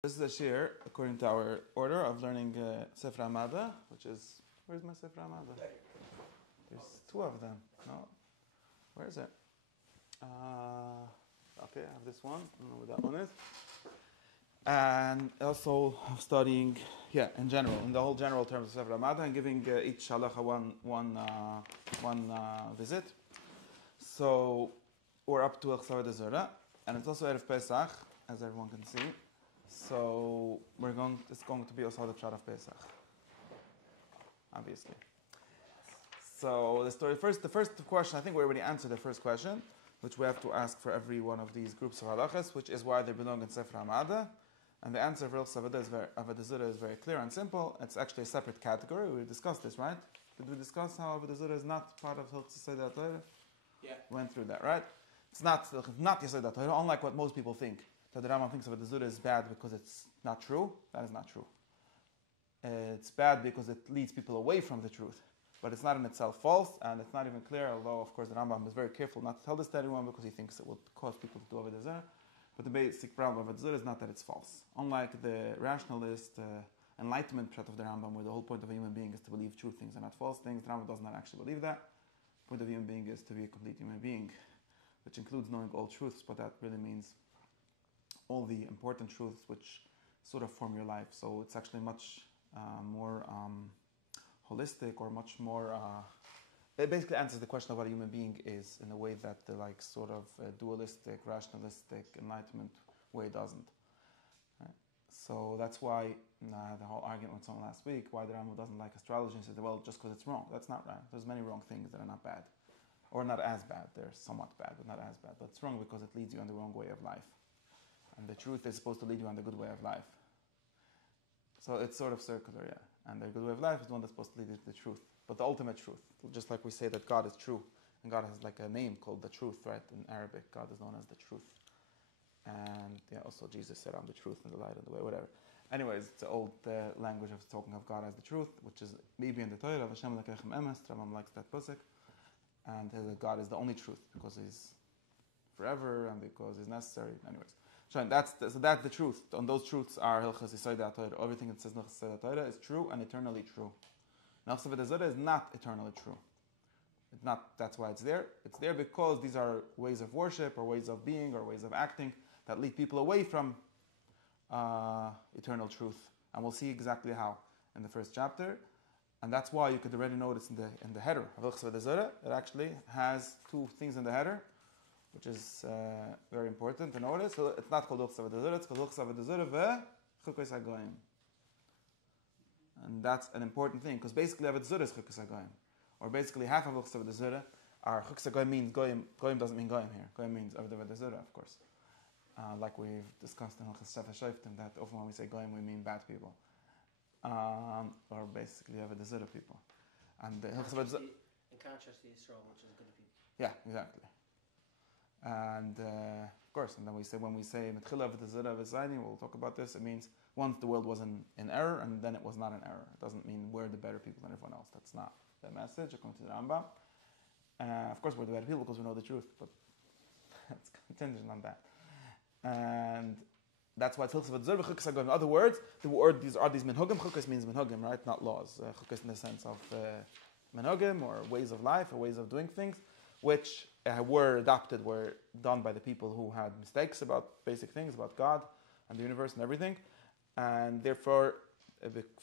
This is a shir according to our order of learning Sefer Hamada, which is, where's my Sefer Hamada? There's two of them. No, where is it? Okay, I have this one. I don't know what that one is. And also studying, in general, in the whole general terms of Sefer Hamada, and giving each halacha one visit. So we're up to Hilchos Avoda Zara, and it's also Erev Pesach, as everyone can see. So it's going to be also the Pshat of Pesach, obviously. So the first question, I think we already answered the first question, which we have to ask for every one of these groups of halachos, which is why they belong in Sefer Hamada. And the answer for Hilchos Avoda Zara is very clear and simple. It's actually a separate category. We discussed this, right? Did we discuss how Avoda Zara is not part of Hilchos Avoda Zara? Yeah. Went through that, right? It's not Yesod HaTorah, unlike what most people think. That the Rambam thinks Avoda Zara is bad because it's not true. That is not true. It's bad because it leads people away from the truth. But it's not in itself false, and it's not even clear, although, of course, the Rambam is very careful not to tell this to anyone because he thinks it will cause people to do Avoda Zara. But the basic problem of Avoda Zara is not that it's false. Unlike the rationalist, enlightenment pshat of the Rambam, where the whole point of a human being is to believe true things and not false things, the Rambam does not actually believe that. The point of a human being is to be a complete human being, which includes knowing all truths, but that really means all the important truths which sort of form your life. So it's actually much more holistic, or much more. It basically answers the question of what a human being is in a way that the sort of dualistic, rationalistic, enlightenment way doesn't. Right? So that's why the whole argument with someone last week, why the Rambam doesn't like astrology, and said, well, just because it's wrong. That's not right. There's many wrong things that are not bad, or not as bad. They're somewhat bad, but not as bad. But it's wrong because it leads you on the wrong way of life. And the truth is supposed to lead you on the good way of life. So it's sort of circular, yeah. And the good way of life is the one that's supposed to lead you to the truth. But the ultimate truth, just like we say that God is true, and God has like a name called the truth, right? In Arabic, God is known as the truth. And also Jesus said, I'm the truth and the light and the way, whatever. Anyways, it's the old language of talking of God as the truth, which is maybe in the Torah, Hashem lekechem emes, Rambam likes that pasuk. And God is the only truth, because He's forever and because He's necessary. Anyways. So that's the truth. And those truths are Hilchos Avoda Zara. Everything that says Hilchos Avoda Zara is true and eternally true. Hilchos Avoda Zara is not eternally true. It's not. That's why it's there. It's there because these are ways of worship, or ways of being, or ways of acting that lead people away from eternal truth. And we'll see exactly how in the first chapter. And that's why you could already notice in the header of Hilchos Avoda Zara, it actually has two things in the header, which is very important to notice. So it's not called Hilchos Avoda Zara, it's called Hilchos Avoda Zara v'Chukos HaGoyim. And that's an important thing, because basically Avoda Zara is Chukos HaGoyim. Or basically half of Hilchos Avoda Zara are Chukos HaGoyim means Goyim. Goyim doesn't mean Goyim here. Goyim means Avoda Zara, of course. Like we've discussed in Hilchos Shoftim, that often when we say Goyim, we mean bad people. Or basically Avoda Zara people. And Hilchos Avoda Zara, in contrast to Yisrael, which is good people. Yeah, exactly. And of course, and then when we say Metchila Avoda Zara v'Zayni, we'll talk about this. It means once the world was in error, and then it was not in error. It doesn't mean we're the better people than everyone else. That's not the message according to the Rambam. Of course, we're the better people because we know the truth, but it's contingent on that. And that's why it's Hilchos Avoda Zara v'Chukos HaGoyim. In other words, these minhagim. Chukos means minhagim, right? Not laws. Chukos in the sense of minhagim, or ways of life, or ways of doing things, which were done by the people who had mistakes about basic things, about God and the universe and everything. And therefore,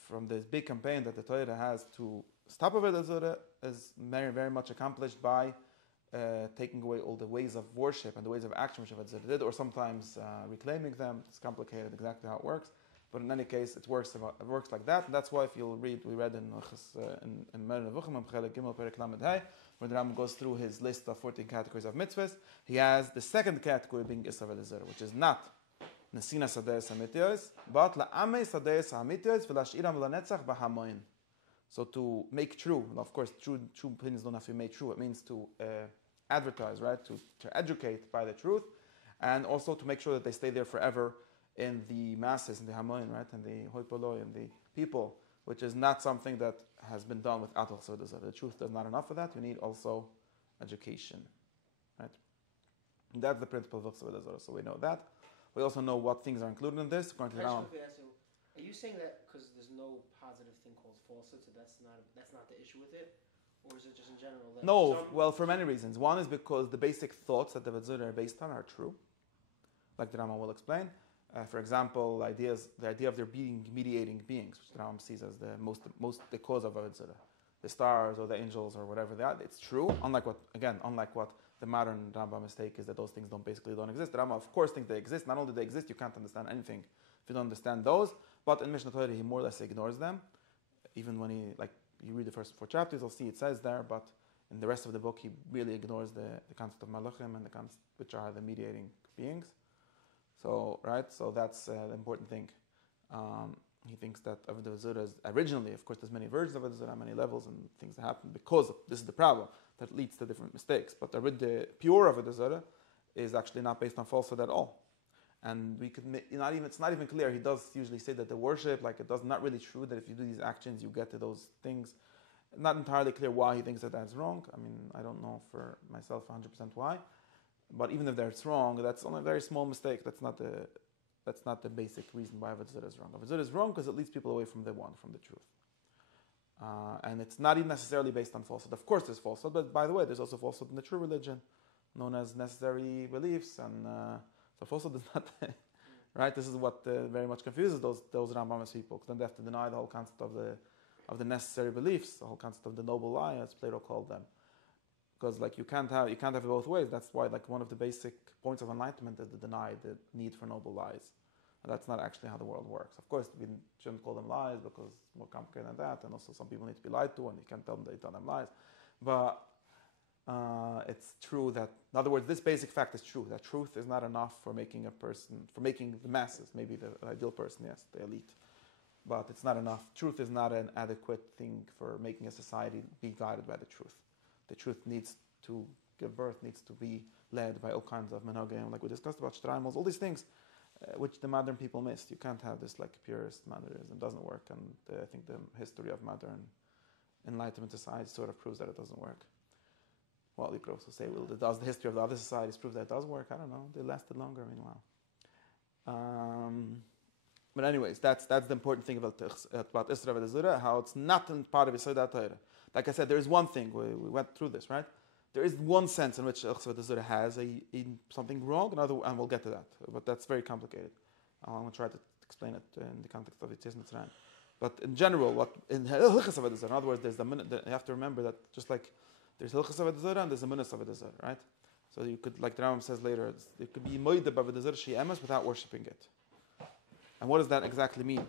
from this big campaign that the Torah has to stop Avoda Zara is very, very much accomplished by taking away all the ways of worship and the ways of action which Avoda Zara did, or sometimes reclaiming them. It's complicated exactly how it works. But in any case, it works like that. And that's why if you'll read, we read in Meren Nevuchim, Chelek Gimel, Perek Lamed Hay, where the Rambam goes through his list of 14 categories of mitzvahs. He has the second category being Isra Avoda Zara, which is not Nesina Sadeis HaMityos, but La'amei Sadeis HaMityos v'Lash'iram L'Netzach B'Hamoin. So to make true, and of course true opinions don't have to be made true, it means to advertise, right? To educate by the truth, and also to make sure that they stay there forever in the masses, in the Hamoin, right? And the Hoi Polloi, and the people, which is not something that has been done without Hilchos Avoda Zara. The truth does not enough for that. You need also education, right? And that's the principle of Hilchos Avoda Zara. So we know that. We also know what things are included in this, according to the Rambam. Are you saying that because there's no positive thing called falsehood, so that's not the issue with it? Or is it just in general? That No, well, for many reasons. One is because the basic thoughts that the Avoda Zara are based on are true, like the Rambam will explain. For example, the idea of there being mediating beings, which the Rambam sees as the the cause of Avoda Zara, the stars or the angels or whatever they are. It's true. Unlike what the modern Rambam mistake is that those things don't exist. The Rambam, of course, think they exist. Not only do they exist, you can't understand anything if you don't understand those. But in Mishnah Torah, he more or less ignores them. Even when you read the first 4 chapters, you'll see it says there, but in the rest of the book, he really ignores the concept of malachim and the concept which are the mediating beings. So that's the important thing. He thinks that Avoda Zara is originally, of course, there's many versions of Avoda Zara, many levels and things that happen because this is the problem that leads to different mistakes. But the pure Avoda Zara is actually not based on falsehood at all. And it's not even clear. He does usually say that the worship, not really true that if you do these actions, you get to those things. Not entirely clear why he thinks that that's wrong. I mean, I don't know for myself 100% why. But even if that's wrong, that's only a very small mistake. That's not the basic reason why Avoda Zara is wrong. Avoda Zara is wrong because it leads people away from the truth. And it's not even necessarily based on falsehood. Of course there's falsehood, but by the way, there's also falsehood in the true religion, known as necessary beliefs. And so falsehood is not, right? This is what very much confuses those Rambamist people. Because then they have to deny the whole concept of the necessary beliefs, the whole concept of the noble lie, as Plato called them. Because you can't have it both ways. That's why one of the basic points of enlightenment is to deny the need for noble lies. And that's not actually how the world works. Of course, we shouldn't call them lies because it's more complicated than that. And also some people need to be lied to and you can't tell them that you tell them lies. But it's true that, in other words, this basic fact is true. That truth is not enough for making the masses, maybe the ideal person, yes, the elite. But it's not enough. Truth is not an adequate thing for making a society be guided by the truth. The truth needs to give birth, needs to be led by all kinds of menhagim, like we discussed about shtraimels, all these things which the modern people missed. You can't have this purist modernism. It doesn't work. And I think the history of modern enlightenment society sort of proves that it doesn't work. Well, you could also say, does the history of the other societies prove that it does work? I don't know. They lasted longer, meanwhile. But anyways, that's the important thing about Isra Avoda Zara, how it's not part of Yesod Torah. Like I said, there is one thing, we went through this, right? There is one sense in which Hilchos Avoda Zara has something wrong, and we'll get to that. But that's very complicated. I'm going to try to explain it in the context of Yetzias Mitzrayim. But in general, in Hilchos Avoda Zara, in other words, there's you have to remember that just like there's Hilchos Avoda Zara and there's the Maimonides Avoda Zara, right? So you could, like the Rambam says later, it could be Moed Avoda Zara Shei Emes without worshipping it. And what does that exactly mean?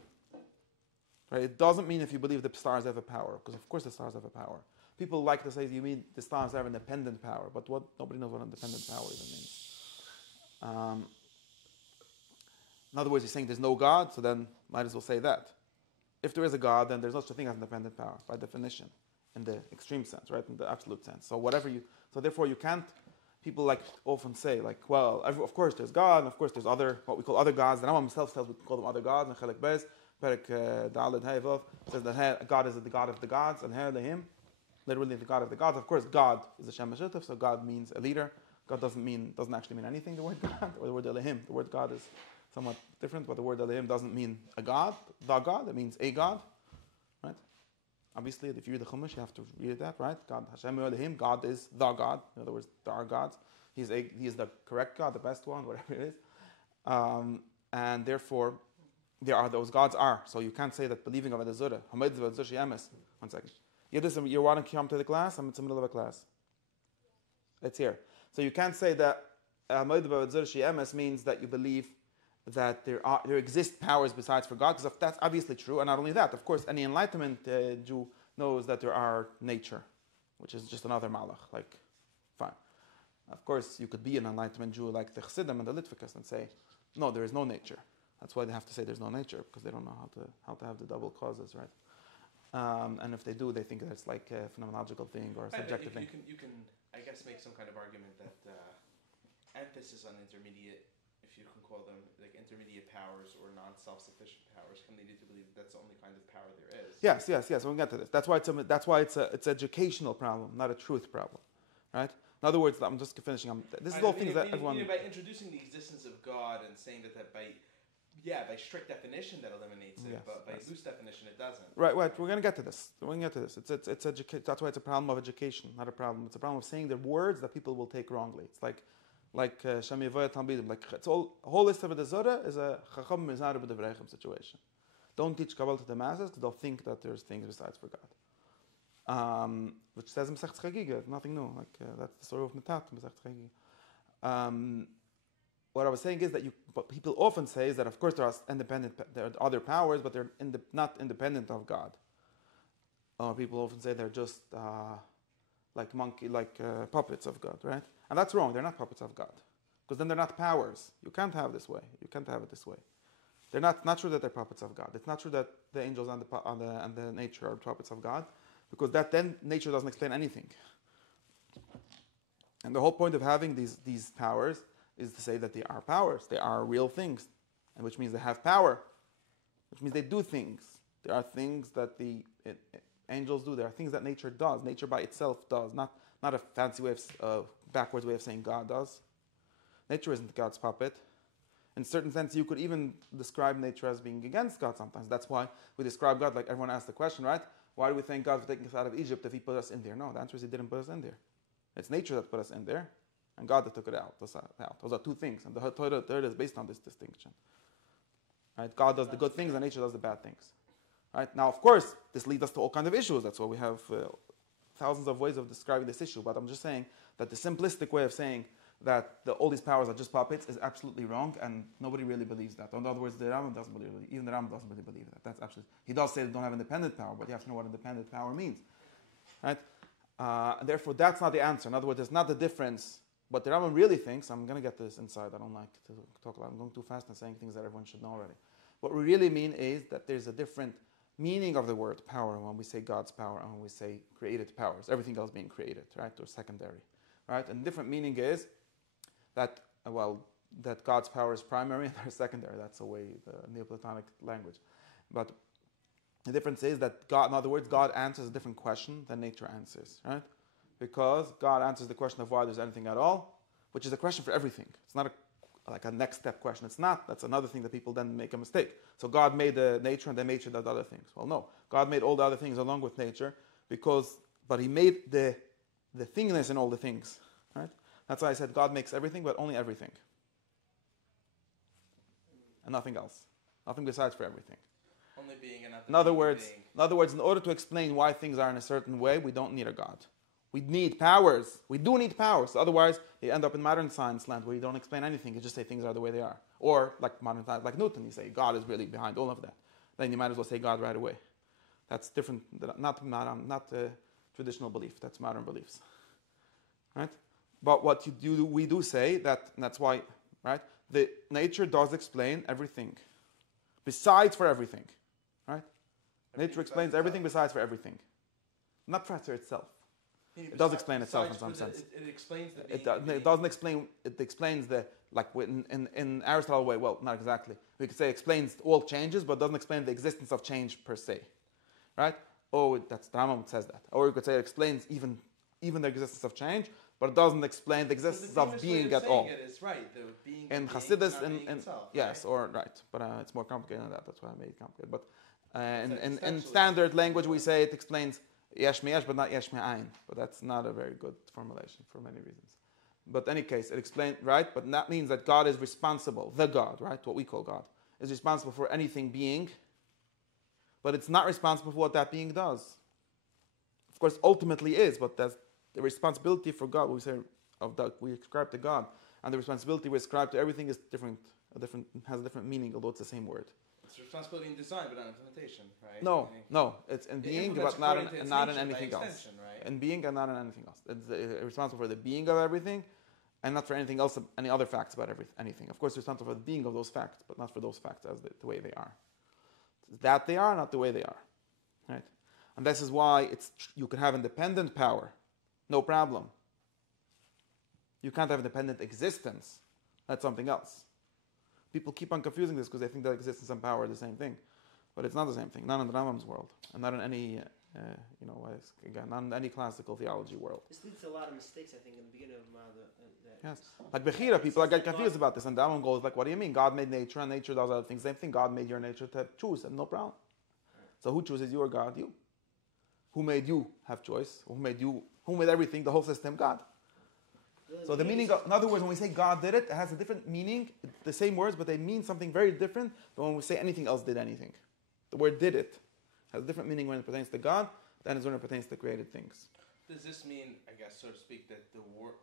Right? It doesn't mean if you believe the stars have a power, because of course the stars have a power. People like to say, you mean the stars have independent power, but nobody knows what independent power even means. In other words, you're saying there's no God, so then might as well say that. If there is a God, then there's no such a thing as independent power, by definition, in the extreme sense, right? In the absolute sense. So therefore you can't, people often say, well, of course there's God, and of course there's what we call other gods. The Rambam himself tells we call them other gods, and Chelek Bez, Perek Daled Hayvav, says that God is the God of the gods, and Her Lehim, literally the God of the gods. Of course, God is a Shem HaShutaf, so God means a leader. God doesn't actually mean anything, the word God, or the word Elohim. The word God is somewhat different, but the word Elohim doesn't mean a God, the God, it means a God, right? Obviously, if you read the Chumash, you have to read that, right? God, Hashem Elohim, God is the God. In other words, there are gods. He is the correct God, the best one, whatever it is. And therefore, those gods are. So you can't say that believing of Avoda Zara, Hamed Avoda Zara She'emes. 1 second. You want to come to the class? I'm in the middle of a class. It's here. So you can't say that Hamed Avoda Zara She'emes means that you believe that there exist powers besides for God, because that's obviously true. And not only that, of course, any Enlightenment Jew knows that there are nature, which is just another malach. Fine. Of course, you could be an Enlightenment Jew like the Chassidim and the Litvikas and say, no, there is no nature. That's why they have to say there's no nature, because they don't know how to have the double causes, right? And if they do, they think that's a phenomenological thing or a subjective thing. You can, I guess, make some kind of argument that emphasis on intermediate, if you can call them intermediate powers or non-self-sufficient powers, can lead you to believe that's the only kind of power there is. Yes. We'll get to this. That's why it's an educational problem, not a truth problem, right? In other words, I'm just finishing. This is all things that everyone... By introducing the existence of God and saying that by strict definition that eliminates it, but by loose definition it doesn't. Right. We're going to get to this. That's why it's a problem of education, not a problem. It's a problem of saying the words that people will take wrongly. It's like Shami Voya Talmidim. Like it's all whole list of the Zara is a Chacham Mizar B'Devreichem situation. Don't teach Kabbalah to the masses because they'll think that there's things besides for God. Which says in Masechet Chagiga, nothing new. That's the story of Metat Masechet Chagiga. What I was saying is that what people often say is that of course there are other powers, but they're not independent of God. People often say they're just puppets of God, right? And that's wrong. They're not puppets of God, because then they're not powers. You can't have this way. You can't have it this way. They're not true that they're puppets of God. It's not true that the angels and the nature are puppets of God, because then nature doesn't explain anything. And the whole point of having these powers is to say that they are powers. They are real things, and which means they have power, which means they do things. There are things that the angels do. There are things that nature does. Nature by itself does, not a fancy way of backwards way of saying God does. Nature isn't God's puppet. In a certain sense, you could even describe nature as being against God sometimes. That's why we describe God like everyone asked the question, right? Why do we thank God for taking us out of Egypt if He put us in there? No, the answer is He didn't put us in there. It's nature that put us in there, and God that took it out. Those are two things, and the third is based on this distinction. Right? God does the good things, and nature does the bad things. Right? Now, of course, this leads us to all kinds of issues. That's why we have thousands of ways of describing this issue. But I'm just saying that the simplistic way of saying that all these powers are just puppets is absolutely wrong, and nobody really believes that. In other words, the Rambam doesn't believe it. Even the Rambam doesn't really believe that. That's absolutely. He does say they don't have independent power, but you have to know what independent power means, right? Therefore, that's not the answer. In other words, there's not the difference. What the Rambam really thinks, I'm going to get to this inside. I don't like to talk about it. I'm going too fast and saying things that everyone should know already. What we really mean is that there's a different meaning of the word power when we say God's power and when we say created powers. Everything else being created, right, or secondary, right? And the different meaning is that God's power is primary and they're secondary. That's the way the Neoplatonic language. But the difference is that God, in other words, God answers a different question than nature answers, right? Because God answers the question of why there's anything at all, which is a question for everything. It's not like a next step question. It's not. That's another thing that people then make a mistake. So God made the nature and then nature does other things. Well, no. God made all the other things along with nature but He made the thingness in all the things, right? That's why I said God makes everything, but only everything. And nothing else. Nothing besides for everything. Only being and not in other words, in order to explain why things are in a certain way, we don't need a God. We need powers. We do need powers. Otherwise, you end up in modern science land where you don't explain anything. You just say things are the way they are. Or like modern science, like Newton, you say God is really behind all of that. Then you might as well say God right away. That's different. Not traditional belief. That's modern beliefs, right? But what we do say that, and that's why, right? The nature does explain everything, besides for everything, right? Nature explains everything besides for everything, not for itself. It does explain itself in some sense. It explains the it doesn't explain. It explains in Aristotle way. Well, not exactly. We could say explains all changes, but doesn't explain the existence of change per se, right? Oh, that's the Rambam says that. Or you could say it explains even the existence of change, but it doesn't explain the existence of being at all. It is right. The being in Hasidus, yes, right? Or right, but it's more complicated than that. That's why I made it complicated. But in standard language, we say it explains yesh me yesh, but not yesh me ayin. But that's not a very good formulation for many reasons. But in any case, it explains, right? But that means that God is responsible. The God, right? What we call God is responsible for anything being, but it's not responsible for what that being does. Of course, ultimately is, but that's the responsibility for God. We say we ascribe to God, and the responsibility we ascribe to everything is different. Has a different meaning, although it's the same word. It's responsibility in design, but not implementation, right? No, it's in being, but not in anything else. Right? In being and not in anything else. It's responsible for the being of everything, and not for anything else, any other facts about anything. Of course, it's responsible for the being of those facts, but not for those facts as the way they are. That they are, not the way they are, right? And this is why you can have independent power, no problem. You can't have independent existence. That's something else. People keep on confusing this because they think that existence and power are the same thing. But it's not the same thing. Not in the Rambam's world. And not in any Again, not in any classical theology world. This leads to a lot of mistakes, I think, in the beginning of Yes. Like Bechira, people get confused about this, and that one goes like, what do you mean? God made nature, and nature does other things. Same thing, God made your nature to choose, and no problem. So who chooses you or God? You. Who made you have choice? Who made everything, the whole system? God. So the meaning in other words, when we say God did it, it has a different meaning, the same words, but they mean something very different than when we say anything else did anything. The word did it has a different meaning when it pertains to God than when it pertains to created things. Does this mean, I guess, so to speak, that the worst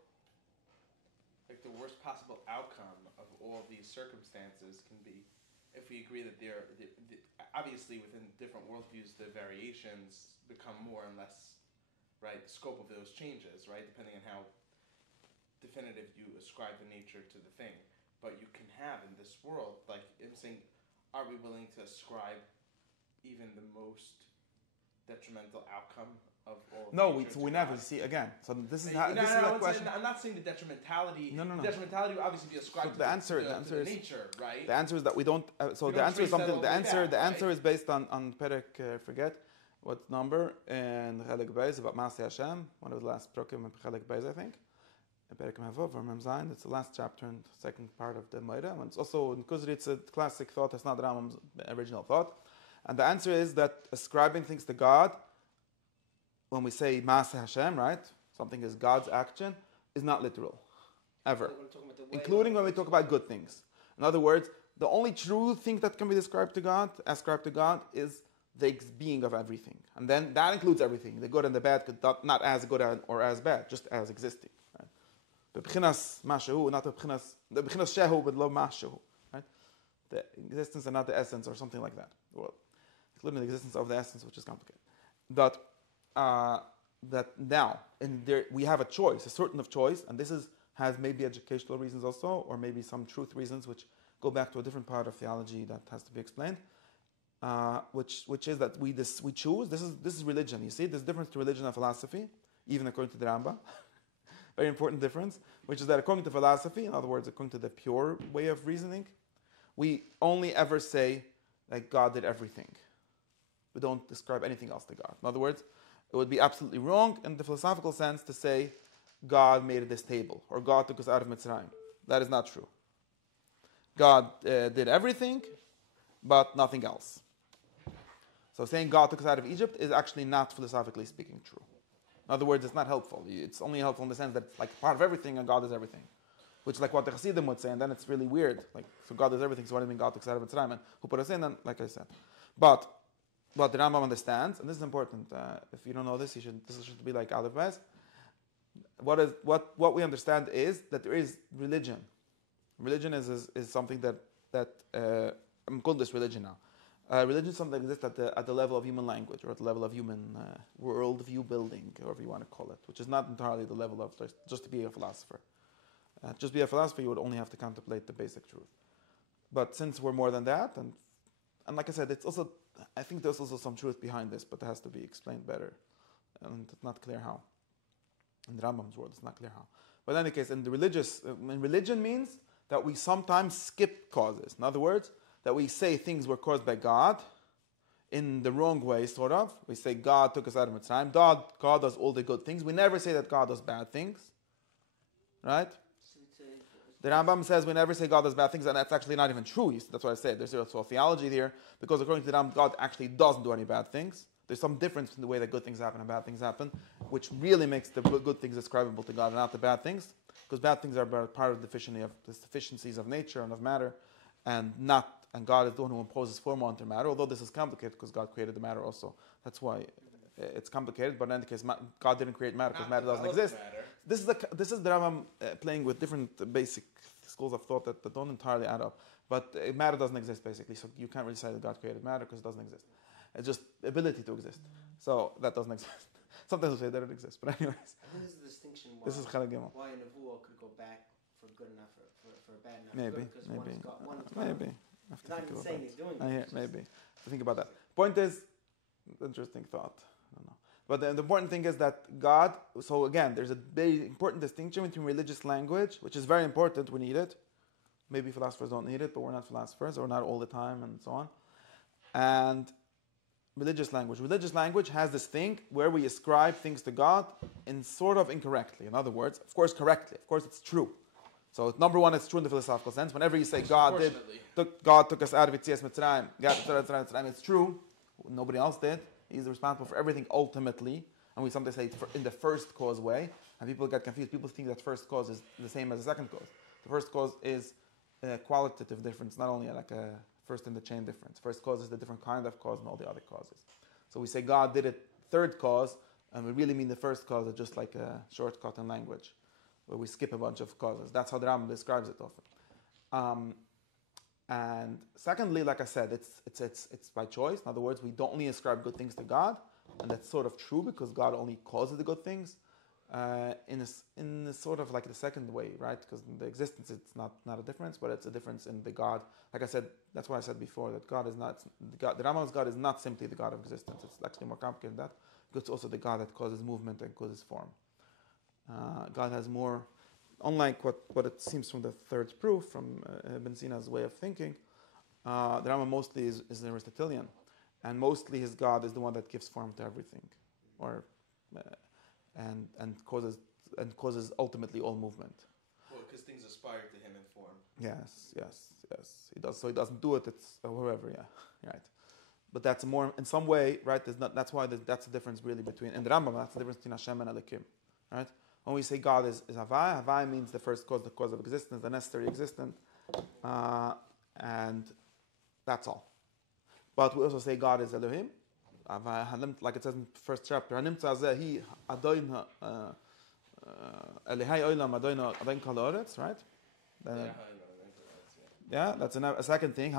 possible outcome of all these circumstances can be, if we agree that obviously within different worldviews, the variations become more and less, right? The scope of those changes, right? Depending on how definitive you ascribe the nature to the thing. But you can have in this world, like I'm saying, are we willing to ascribe even the most detrimental outcome of all? No, we never see again. So this is the question. I'm not saying the detrimentality. No. The detrimentality will obviously be ascribed So the answer is nature, right? The answer is that we don't. The answer is something. The answer is based on Perek. Forget what number and Chelek Beis about Masei Hashem. One of the last prokim in Chelek Beis, I think. Perek Mevov or Mem Zayin. It's the last chapter and second part of the Moira. And it's also in Kuzri. It's a classic thought. It's not Rambam's original thought. And the answer is that ascribing things to God, when we say Masei Hashem, right? Something is God's action, is not literal. Ever. Including when we talk about good things. In other words, the only true thing that can be ascribed to God, is the being of everything. And then that includes everything. The good and the bad, not as good or as bad, just as existing. The b'chinas mashehu, not the b'chinas shehu, but lo mashehu. Right? The existence and not the essence, or something like that. Well, including the existence of the essence, which is complicated. That now, we have a choice, a certain of choice, and this has maybe educational reasons also, or maybe some truth reasons, which go back to a different part of theology that has to be explained. Which is that we choose. This is religion. You see, there's a difference to religion and philosophy, even according to the Rambam. Very important difference, which is that according to philosophy, in other words, according to the pure way of reasoning, we only ever say that God did everything. We don't describe anything else to God. In other words, it would be absolutely wrong in the philosophical sense to say God made this table or God took us out of Mitzrayim. That is not true. God did everything, but nothing else. So saying God took us out of Egypt is actually not philosophically speaking true. In other words, it's not helpful. It's only helpful in the sense that it's like part of everything and God is everything. Which is like what the Hasidim would say, and then it's really weird. Like, so God is everything, so what do you mean God took us out of Mitzrayim? And who put us in? And like I said. But the Rambam understands, and this is important. If you don't know this, this should be like Aleph Beis. What we understand is that there is religion. Religion is something that I'm calling this religion now. Religion is something that exists at the level of human language, or at the level of human worldview building, however you want to call it, which is not entirely the level of just to be a philosopher. Just be a philosopher, you would only have to contemplate the basic truth. But since we're more than that, and like I said, I think there's also some truth behind this, but it has to be explained better. And it's not clear how. In the Rambam's world, it's not clear how. But in any case, religion means that we sometimes skip causes. In other words, that we say things were caused by God in the wrong way, sort of. We say God took us out of Mitzrayim. God does all the good things. We never say that God does bad things. Right? The Rambam says we never say God does bad things, and that's actually not even true. That's what I said. There's also a theology there, because according to the Rambam, God actually doesn't do any bad things. There's some difference in the way that good things happen and bad things happen, which really makes the good things ascribable to God and not the bad things, because bad things are part of the deficiencies of nature and of matter, and God is the one who imposes form onto matter, although this is complicated because God created the matter also. That's why it's complicated, but in any case, God didn't create matter because matter doesn't exist. This is the Rambam playing with different basic schools of thought that don't entirely add up. But matter doesn't exist, basically, so you can't really say that God created matter because it doesn't exist. It's just ability to exist. So that doesn't exist. Sometimes we say that it exists, but anyways. I think this is the distinction This is Chelek Gimel. Why a nevuah could go back for good enough, for bad enough. Maybe. Maybe. He's not even saying he's doing it. Maybe. Think about that. Point is, interesting thought. I don't know. But the important thing is that God, so again, there's a very important distinction between religious language, which is very important, we need it. Maybe philosophers don't need it, but we're not philosophers, or not all the time, and so on. And religious language. Religious language has this thing where we ascribe things to God in sort of incorrectly. In other words, of course, correctly. Of course, it's true. So number one, it's true in the philosophical sense. Whenever you say God took us out of Yitzias Mitzrayim, it's true. Nobody else did. He's responsible for everything ultimately. And we sometimes say in the first cause way. And people get confused. People think that first cause is the same as the second cause. The first cause is a qualitative difference, not only like a first in the chain difference. First cause is the different kind of cause and all the other causes. So we say God did it third cause, and we really mean the first cause is just like a shortcut in language, where we skip a bunch of causes. That's how the Rambam describes it often. And secondly, like I said, it's by choice. In other words, we don't only ascribe good things to God, and that's sort of true because God only causes the good things. In a sort of like the second way, right? Because in the existence, it's not a difference, but it's a difference in the God. Like I said, that's why I said before that God is not the Rambam's God is not simply the God of existence. It's actually more complicated than that. It's also the God that causes movement and causes form. God has more, unlike what it seems from the third proof from Ibn Sina's way of thinking. The Rambam mostly is an Aristotelian, and mostly his God is the one that gives form to everything, or and causes ultimately all movement. Well, because things aspire to him in form. Yes. He does. So he doesn't do it. It's whoever. Yeah, right. But that's more in some way, right? That's why that's the difference really between in the Rambam. That's the difference between Hashem and Elokim, right? When we say God is Havai, Havai means the first cause, the cause of existence, the necessary existence, and that's all. But we also say God is Elohim. Like it says in the first chapter, right? Yeah, that's a second thing. In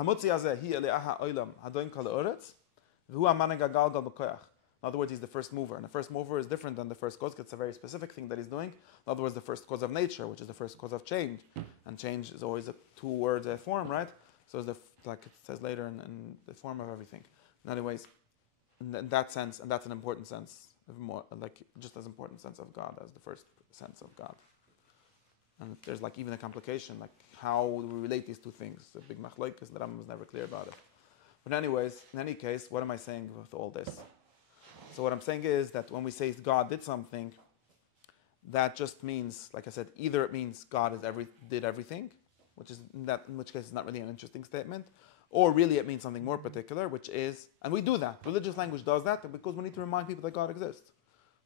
other words, he's the first mover. And the first mover is different than the first cause. It's a very specific thing that he's doing. In other words, the first cause of nature, which is the first cause of change. And change is always a two words form, right? So it's like it says later in the form of everything. In other ways, in that sense, and that's an important sense, more like just as important sense of God as the first sense of God. And there's like even a complication, like how do we relate these two things? A big machlokes, the Rambam was never clear about it. But anyways, in any case, what am I saying with all this? So what I'm saying is that when we say God did something, that just means, like I said, either it means God did everything, in which case it's not really an interesting statement, or really it means something more particular, which is, and we do that. Religious language does that because we need to remind people that God exists.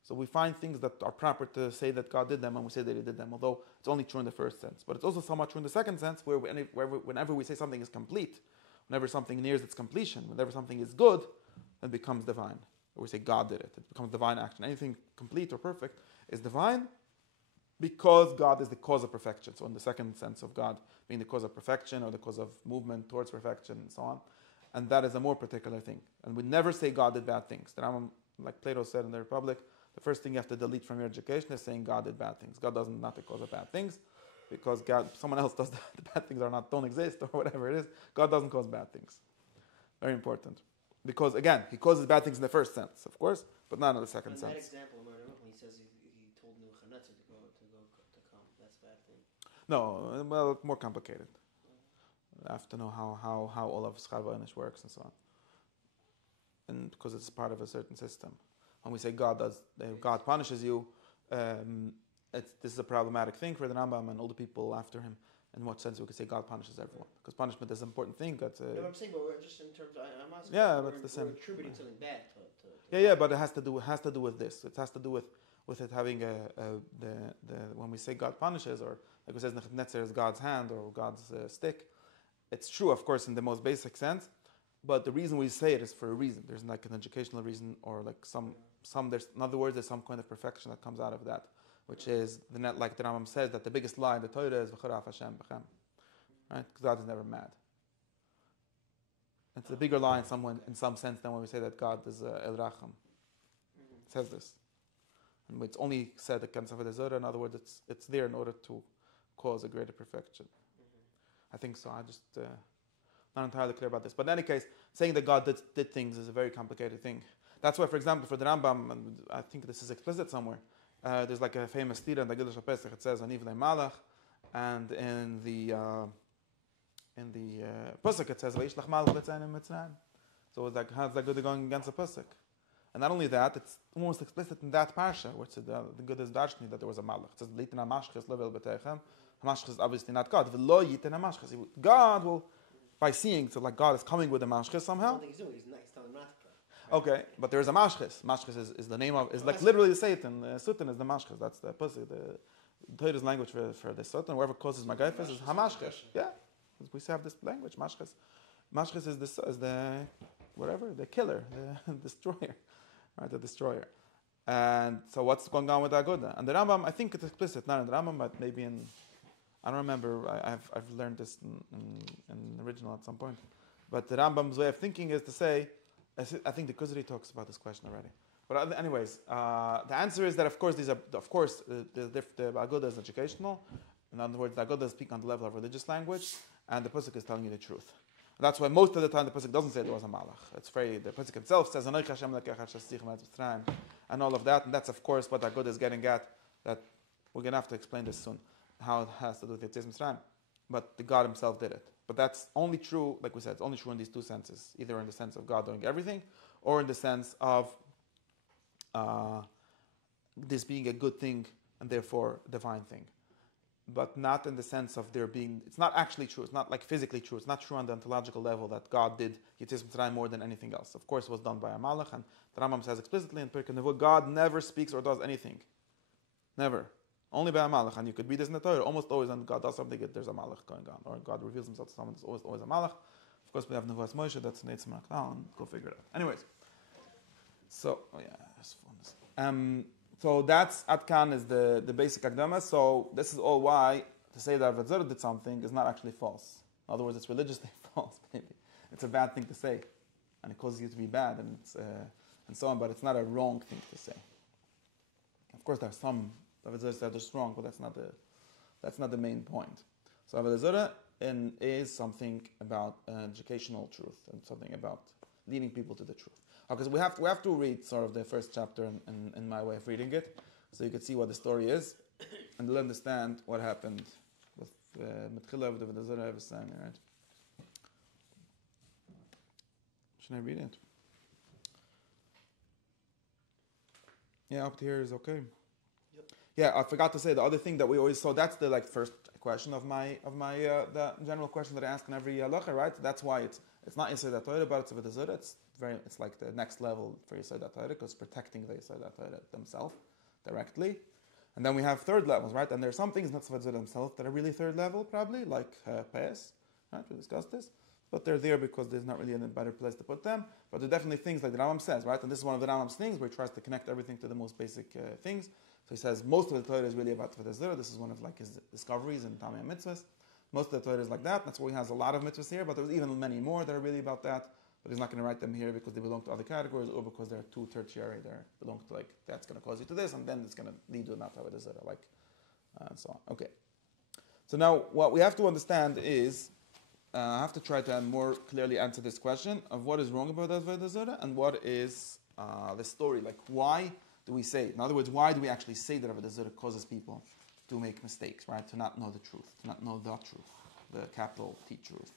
So we find things that are proper to say that God did them, and we say that He did them, although it's only true in the first sense. But it's also somewhat true in the second sense, where whenever we say something is complete, whenever something nears its completion, whenever something is good, it becomes divine. Or we say God did it. It becomes divine action. Anything complete or perfect is divine because God is the cause of perfection. So in the second sense of God being the cause of perfection or the cause of movement towards perfection and so on. And that is a more particular thing. And we never say God did bad things. The Rambam, like Plato said in the Republic, the first thing you have to delete from your education is saying God did bad things. God doesn't not the cause of bad things because someone else does the bad things don't exist or whatever it is. God doesn't cause bad things. Very important. Because again, He causes bad things in the first sense, of course, but not in the second sense. That example, when he says he told Nebuchadnezzar to come, that's a bad thing. No, well, more complicated. I have to know how all of Schar V'Onish works and so on. And because it's part of a certain system. When we say God punishes you, this is a problematic thing for the Rambam and all the people after him. In what sense we could say God punishes everyone? Because punishment is an important thing. That's I'm saying, but we're just in terms of, I'm asking. Yeah, but it's the same. We're attributing something bad to Yeah, but it has to do with this. It has to do with it having when we say God punishes, or like it says Nebuchadnezzar is God's hand or God's stick. It's true, of course, in the most basic sense, but the reason we say it is for a reason. There's like an educational reason, or like some. There's, in other words, there's some kind of perfection that comes out of that, which is like the Rambam says that the biggest lie in the Torah is V'choraf Hashem b'chem, right? Because God is never mad. It's a bigger lie in some sense than when we say that God is El Racham. It says this, and it's only said against Avoda Zara. In other words, it's there in order to cause a greater perfection. I think so. I just not entirely clear about this, but in any case, saying that God did things is a very complicated thing. That's why, for example, for the Rambam, and I think this is explicit somewhere, there's like a famous tira in the Giddush HaPesach. It says Aniv Malach, and in the Pasuk it says Vayishlach Malach B'Tzayin Mitzrayim. So it's like, how's that good going against a pasuk? And not only that, it's almost explicit in that parsha, where it said the good is Darshni, that there was a malach. It says, Leitin HaMashchis level b'teichem. HaMashchis is obviously not God. V'lo yitin HaMashchis. God will, by seeing, so like God is coming with a mashchis somehow. I don't think he's doing. He's telling him not to pray. Okay, but there is a mashchis. Mashchis is the name of, is like literally the Satan. Sutan is the mashchis. That's the pasuk. The Torah's language for the Satan. Whoever causes Magayfis is HaMashchis. Yeah, we have this language, mashchis. Mashchis is the whatever, the killer, the destroyer. Right, the destroyer. And so what's going on with the Aguda? And the Rambam, I think it's explicit, not in the Rambam, but maybe in, I don't remember, I've learned this in the original at some point. But the Rambam's way of thinking is to say, I think the Kuzri talks about this question already. But anyways, the answer is that of course the Aguda is educational. In other words, the Aguda is speaking on the level of religious language, and the Pasuk is telling you the truth. And that's why most of the time the pasuk doesn't say there was a malach. It's the pasuk itself says and all of that, and that's of course what Agud is getting at. That we're gonna have to explain this soon, how it has to do with Yetzias Mitzrayim. But the God Himself did it. But that's only true, like we said, it's only true in these two senses: either in the sense of God doing everything, or in the sense of this being a good thing and therefore a divine thing. But not in the sense of there being, it's not actually true, it's not like physically true, it's not true on the ontological level that God did Yetzias Mitzrayim more than anything else. Of course it was done by a malach, and the Rambam says explicitly in Pirkei Nevuah, God never speaks or does anything. Never. Only by a malach, and you could read this in the Torah, almost always when God does something, there's a malach going on, or God reveals Himself to someone, there's always a malach. Of course we have Nevuas Moshe, that's Neitz Malach, and go figure it out. Anyways, so, so that's Atkan is the basic Akdama. So this is all why to say that Avoda Zara did something is not actually false. In other words, it's religiously false. Maybe it's a bad thing to say, and it causes you to be bad, and it's and so on. But it's not a wrong thing to say. Of course, there are some Avoda Zara that are just wrong, but that's not the main point. So Avoda Zara is something about educational truth and something about leading people to the truth. Because we have to read sort of the first chapter in my way of reading it, so you can see what the story is, and you'll understand what happened with Mitchila of the Avoda Zara saying, right? Should I read it? Yeah, up to here is okay. Yep. Yeah, I forgot to say the other thing that we always, so that's the first question of my the general question that I ask in every halacha, right? That's why it's not Yesod Torah, but it's Avoda Zara. It's like the next level for Yesod Torah, because protecting the Yesod Torah themselves directly. And then we have third levels, right? And there are some things not Avoda Zara themselves that are really third level, probably, like Pes, right? We discussed this. But they're there because there's not really a better place to put them. But there are definitely things like the Rambam says, right? And this is one of the Rambam's things where he tries to connect everything to the most basic things. So he says most of the Torah is really about Avoda Zara. This is one of like his discoveries in Tamei Mitzvahs. Most of the Torah is like that. That's why he has a lot of mitzvahs here. But there's even many more that are really about that. But he's not going to write them here because they belong to other categories, or because they're too tertiary. They belong to like that's going to cause you to this, and then it's going to lead to not Avoda Zara, like and so on. Okay. So now what we have to understand is. I have to try to more clearly answer this question of what is wrong about Avoda Zara and what is the story. Like, why do we say it? In other words, why do we actually say that Avoda Zara causes people to make mistakes, right? To not know the truth, to not know the truth, the capital T truth.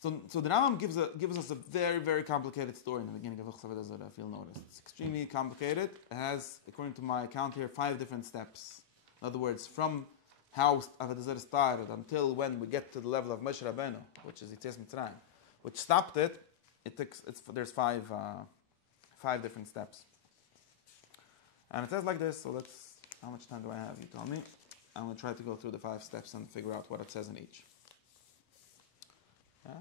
So the Rambam gives us a very, very complicated story in the beginning of Hilchos Avoda Zara, if you'll notice. It's extremely complicated. It has, according to my account here, 5 different steps. In other words, from how Avoda Zara started until when we get to the level of Moshe Rabbeinu, which is Yetzias Mitzrayim, which stopped it. There's 5 different steps, and it says like this. So how much time do I have? You tell me. I'm going to try to go through the 5 steps and figure out what it says in each. Yeah.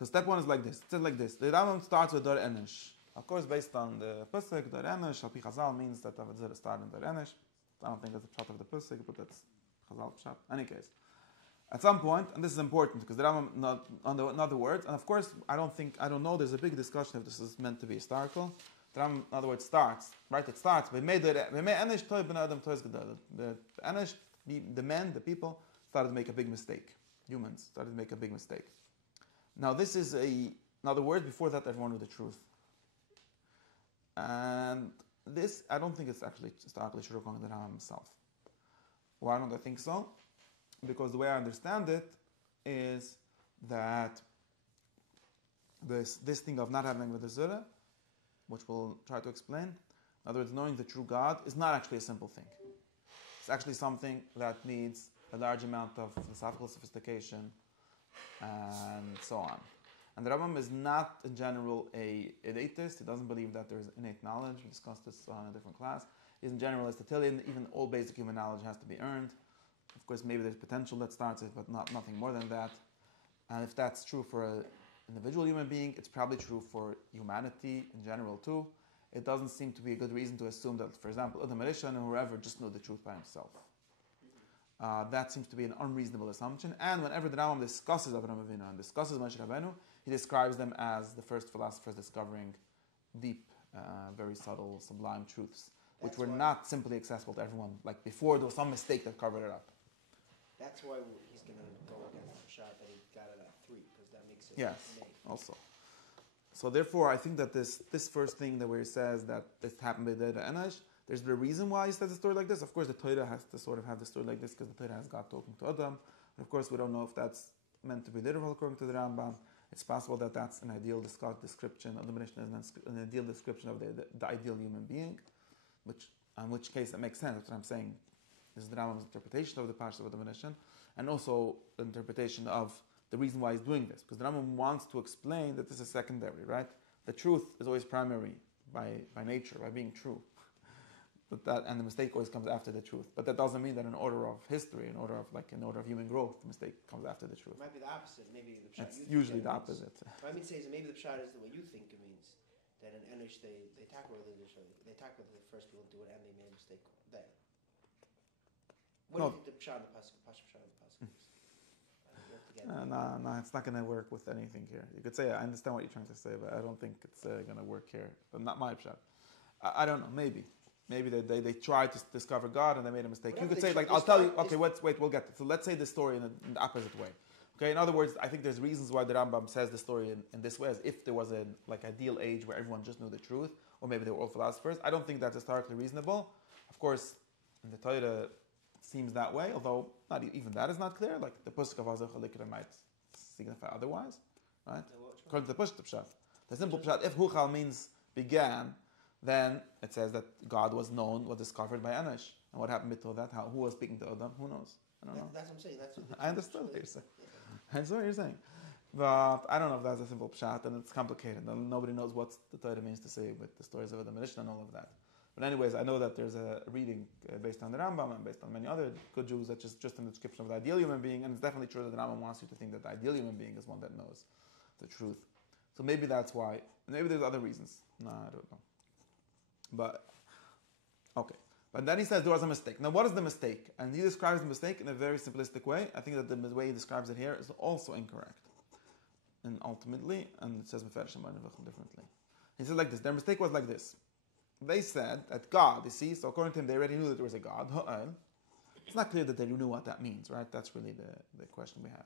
So step 1 is like this. It says like this. The Rambam starts with Dor Enish. Of course, based on the pasuk, Dor Enish, Al Pi Chazal means that Avoda Zara started in Dor Enish. I don't think that's the pshat of the pasuk, but that's Chazal pshat. Any case, at some point, and this is important because the Rambam, in other words, and of course, I don't know. There's a big discussion if this is meant to be historical. The Rambam, in other words, starts right. It starts. The men, the people, started to make a big mistake. Humans started to make a big mistake. Now, this is in other words, before that, everyone knew the truth, and this, I don't think it's actually historically true according to the Rambam himself. Why don't I think so? Because the way I understand it is that this thing of not having Avoda Zara, which we'll try to explain. In other words, knowing the true God is not actually a simple thing. It's actually something that needs a large amount of philosophical sophistication and so on. And the Rambam is not, in general, an atheist. He doesn't believe that there is innate knowledge. We discussed this on a different class. He's in general Aristotelian. Even all basic human knowledge has to be earned. Of course, maybe there's potential that starts it, but nothing more than that. And if that's true for an individual human being, it's probably true for humanity in general too. It doesn't seem to be a good reason to assume that, for example, Adam Arishan or whoever just knew the truth by himself. That seems to be an unreasonable assumption. And whenever the Rambam discusses Avraham Avinu and discusses Moshe Rabbeinu, he describes them as the first philosophers discovering deep, very subtle, sublime truths, which were not simply accessible to everyone. Like before, there was some mistake that covered it up. That's why he's going to go against the shot that he got it at 3, because that makes it Yes, innate. also. So therefore, I think that this first thing that where he says that this happened by Lederer Enash, there's the reason why he says a story like this. Of course, the Torah has to sort of have the story like this because the Torah has God talking to Adam. And of course, we don't know if that's meant to be literal according to the Rambam. It's possible that that's an ideal description of the Mishnah, an ideal description of the ideal human being, in which case it makes sense. That's what I'm saying. This is the Rambam's interpretation of the Parsha of the Mishnah, and also the interpretation of the reason why he's doing this. Because the Rambam wants to explain that this is secondary, right? The truth is always primary by nature, by being true. And the mistake always comes after the truth. But that doesn't mean that in order of history, in order of human growth, the mistake comes after the truth. It might be the opposite. Maybe the pshat It's you usually think the it means. opposite. What I mean to say is that maybe the pshat is the way you think it means. That in Enish they tackle the first people do it and they made a mistake there. What do you think the pshat in the pasuk, Pasha pshat in the pasuk is? No, it's not going to work with anything here. You could say, I understand what you're trying to say, but I don't think it's going to work here. But not my pshat. I don't know, maybe. Maybe they tried to discover God and they made a mistake. Whatever you could say, like, I'll tell you, okay, wait, we'll get to it. So let's say the story in the opposite way. Okay, in other words, I think there's reasons why the Rambam says the story in this way, as if there was a ideal age where everyone just knew the truth, or maybe they were all philosophers. I don't think that's historically reasonable. Of course, in the Torah, it seems that way, although not even that is not clear. Like the Pusuk of Azach Alikra might signify otherwise, right? According to the Pusuk Pshat. The simple Pshat, if Huchal means began, then it says that God was discovered by Enosh. And what happened before that? Who was speaking to Adam? Who knows? I don't know. That's what I'm saying. I understood what you're saying. I understand what you're saying. But I don't know if that's a simple pshat, and it's complicated. And nobody knows what the Torah means to say with the stories of the Mishnah and all of that. But anyways, I know that there's a reading based on the Rambam and based on many other good Jews that's just in the description of the ideal human being. And it's definitely true that the Rambam wants you to think that the ideal human being is one that knows the truth. So maybe that's why. Maybe there's other reasons. No, I don't know. But, okay. But then he says there was a mistake. Now, what is the mistake? And he describes the mistake in a very simplistic way. I think that the way he describes it here is also incorrect. And ultimately, and it says differently. He says like this, their mistake was like this. They said that God, you see, so according to him, they already knew that there was a God. It's not clear that they knew what that means, right? That's really the question we have.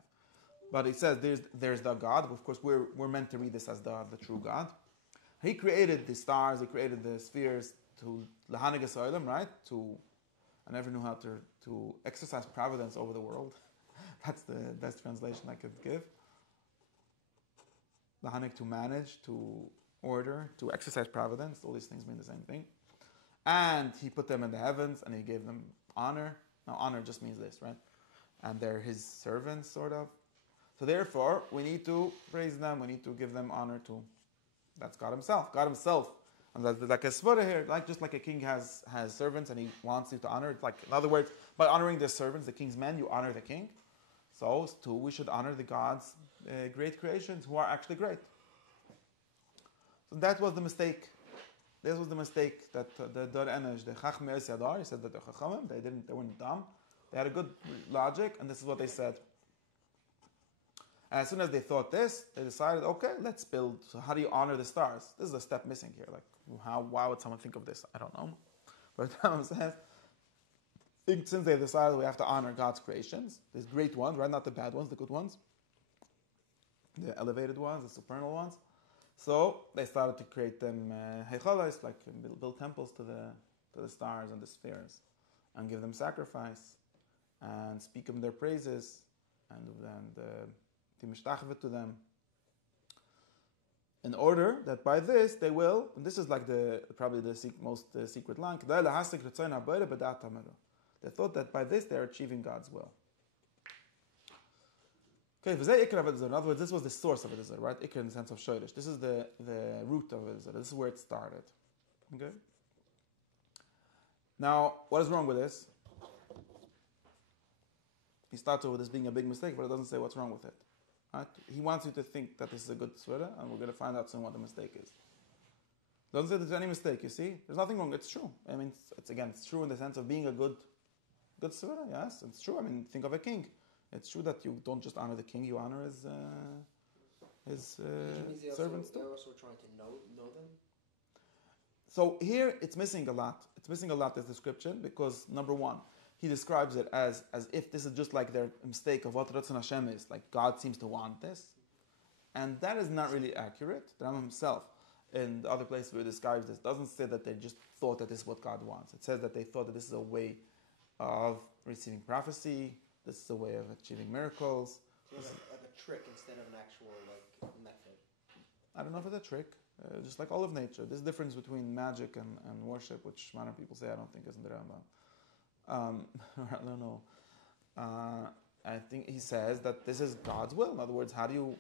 But he says there's the God. Of course, we're meant to read this as the true God. He created the stars, he created the spheres to Lahanigas Olam, right? I never knew how to exercise providence over the world. That's the best translation I could give. Lahanik, to manage, to order, to exercise providence. All these things mean the same thing. And he put them in the heavens and he gave them honor. Now, honor just means this, right? And they're his servants, sort of. So therefore, we need to praise them, we need to give them honor to. That's God himself. God himself. And like a svara here, just like a king has servants and he wants you to honor it. Like, in other words, by honoring the servants, the king's men, you honor the king. So too, we should honor the God's great creations who are actually great. So that was the mistake. This was the mistake that the Dar Enesh, the Chachmei Yadar, he said that the Chachamim, they weren't dumb. They had a good logic, and this is what they said. And as soon as they thought this, they decided, okay, let's build. So how do you honor the stars? This is a step missing here. Like, why would someone think of this? I don't know. But the Rambam says, since they've decided we have to honor God's creations, these great ones, right? Not the bad ones, the good ones, the elevated ones, the supernal ones. So they started to create them halachos, like build temples to the stars and the spheres, and give them sacrifice, and speak of their praises, and to mishtachvet to them. in order that by this they will, and this is like probably the most secret line, they thought that by this they are achieving God's will. Okay, in other words, this was the source of Avoda Zara, right? Ikr in the sense of shoyrish. This is the root of Avoda Zara. This is where it started. Okay. Now, what is wrong with this? He starts with this being a big mistake, but it doesn't say what's wrong with it. Right? He wants you to think that this is a good svira, and we're going to find out soon what the mistake is. Doesn't say there's any mistake, you see? There's nothing wrong, it's true. I mean, it's true in the sense of being a good svira, yes, it's true. I mean, think of a king. It's true that you don't just honor the king, you honor his servants too. They're also trying to know them? So here, it's missing a lot. It's missing a lot, this description, because number one, he describes it as if this is just like their mistake of what Ratzon Hashem is, like God seems to want this. And that is not really accurate. The Rambam himself, in the other place where he describes this, doesn't say that they just thought that this is what God wants. It says that they thought that this is a way of receiving prophecy, this is a way of achieving miracles. So like a trick instead of an actual method. I don't know if it's a trick. Just like all of nature. There's a difference between magic and worship, which modern people say I don't think is in the Rambam. I don't know. I think he says that this is God's will. In other words, how do you...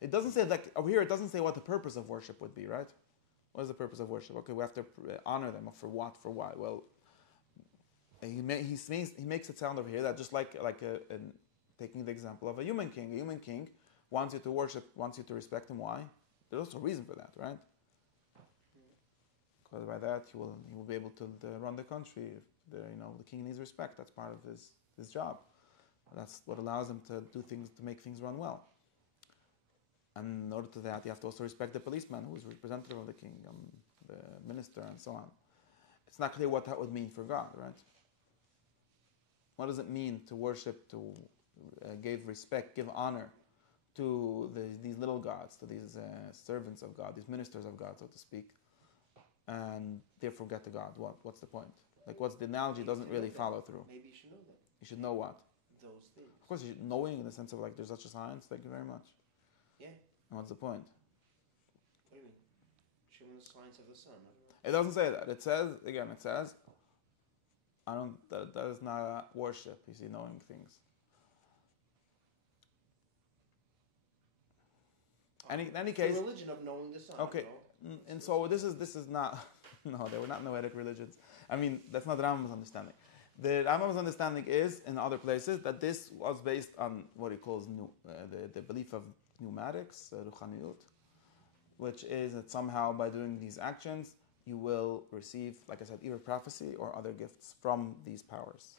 It doesn't say, like, over here, it doesn't say what the purpose of worship would be, right? What is the purpose of worship? Okay, we have to honor them. For what? For why? Well, he makes it sound over here that just like taking the example of a human king wants you to worship, wants you to respect him. Why? There's also a reason for that, right? Because by that he will be able to run the country. The king needs respect. That's part of his job. That's what allows him to do things, to make things run well. And in order to that, you have to also respect the policeman who is representative of the king, the minister, and so on. It's not clear what that would mean for God, right? What does it mean to worship, to give respect, give honor to these little gods, to these servants of God, these ministers of God, so to speak, and therefore get to God? What's the point? Like, what's the analogy? Doesn't really follow through. Maybe you should know them. You should know what? Those things. Of course, you should knowing in the sense of like there's such a science. Thank you very much. Yeah. And what's the point? What do you mean? Show them the science of the sun. It doesn't say that. It says that is not worship. You see, knowing things. In any case, the religion of knowing the sun. Okay, and so this is not. No, they were not Noetic religions. I mean, that's not the Rambam's understanding. The Rambam's understanding is, in other places, that this was based on what he calls the belief of pneumatics, ruchaniyut, which is that somehow by doing these actions, you will receive, like I said, either prophecy or other gifts from these powers.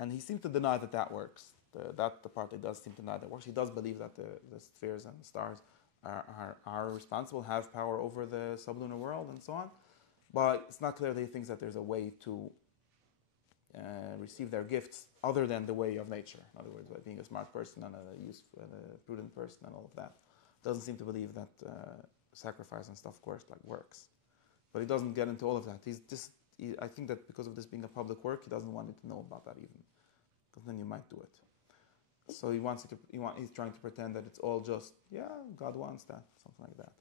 And he seems to deny that works. The part he does seem to deny that works. He does believe that the spheres and the stars are responsible, have power over the sublunar world and so on. But it's not clear that he thinks that there's a way to receive their gifts other than the way of nature. In other words, by being a smart person and a prudent person and all of that. Doesn't seem to believe that sacrifice and stuff, of course, works. But he doesn't get into all of that. I think that because of this being a public work, he doesn't want you to know about that even. Because then you might do it. So he's trying to pretend that it's all just, God wants that, something like that.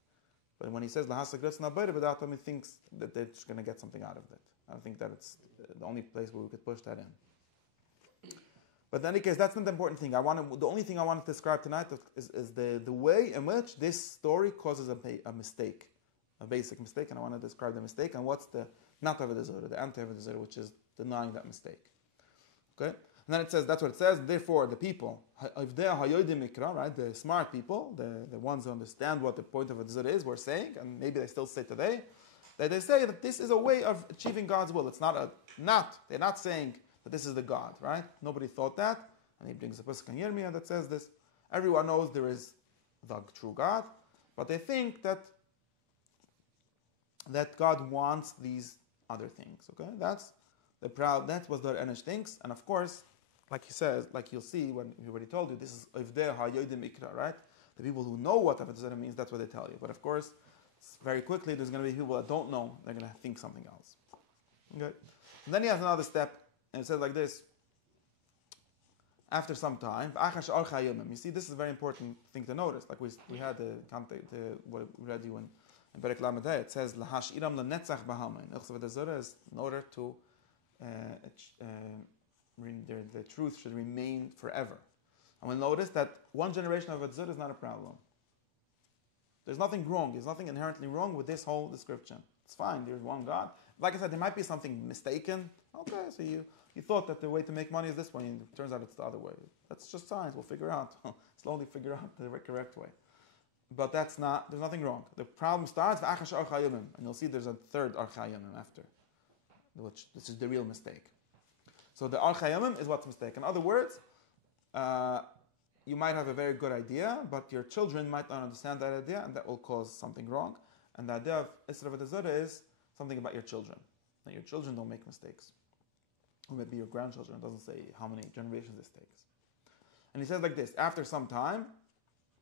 But when he says he thinks that they're just going to get something out of it. I think that it's the only place where we could push that in. But in any case, that's not the important thing. The only thing I want to describe tonight is the way in which this story causes a mistake, a basic mistake, and I want to describe the mistake and what's the not Avoda Zara, the anti-Avoda Zara, which is denying that mistake. Okay? And then it says, that's what it says, therefore the people, right, the smart people, the ones who understand what the point of Avoda Zara is, were saying, and maybe they still say today, that they say that this is a way of achieving God's will. It's they're not saying that this is the God, right? Nobody thought that. And he brings a pasuk in Yirmiyah that says this. Everyone knows there is the true God, but they think that God wants these other things. Okay? That's what the Enish thinks. And of course, like he says, like you'll see when he already told you, this is Ivdeh HaYodim Ikra, right? The people who know what Avoda Zara means, that's what they tell you. But of course, very quickly, there's going to be people that don't know, they're going to think something else. Okay? And then he has another step, and it says like this. after some time, you see, this is a very important thing to notice. Like we had what we read you in Perek Lamed Hey. It says, "Lahashiram lenetzach b'hamein." Hilchos Avoda Zara is in order to the truth should remain forever. And we'll notice that one generation of Avoda Zara is not a problem. There's nothing wrong. There's nothing inherently wrong with this whole description. It's fine. There's one God. Like I said, there might be something mistaken. Okay, so you thought that the way to make money is this way, and it turns out it's the other way. That's just science. We'll figure out. Slowly figure out the correct way. But there's nothing wrong. The problem starts, and you'll see there's a third Archayimim after, which this is the real mistake. So the Archayimim is what's mistake. In other words, you might have a very good idea, but your children might not understand that idea, and that will cause something wrong. And the idea of Isra Avoda Zara is something about your children. That your children don't make mistakes. Or maybe your grandchildren. It doesn't say how many generations this takes. And he says like this, after some time,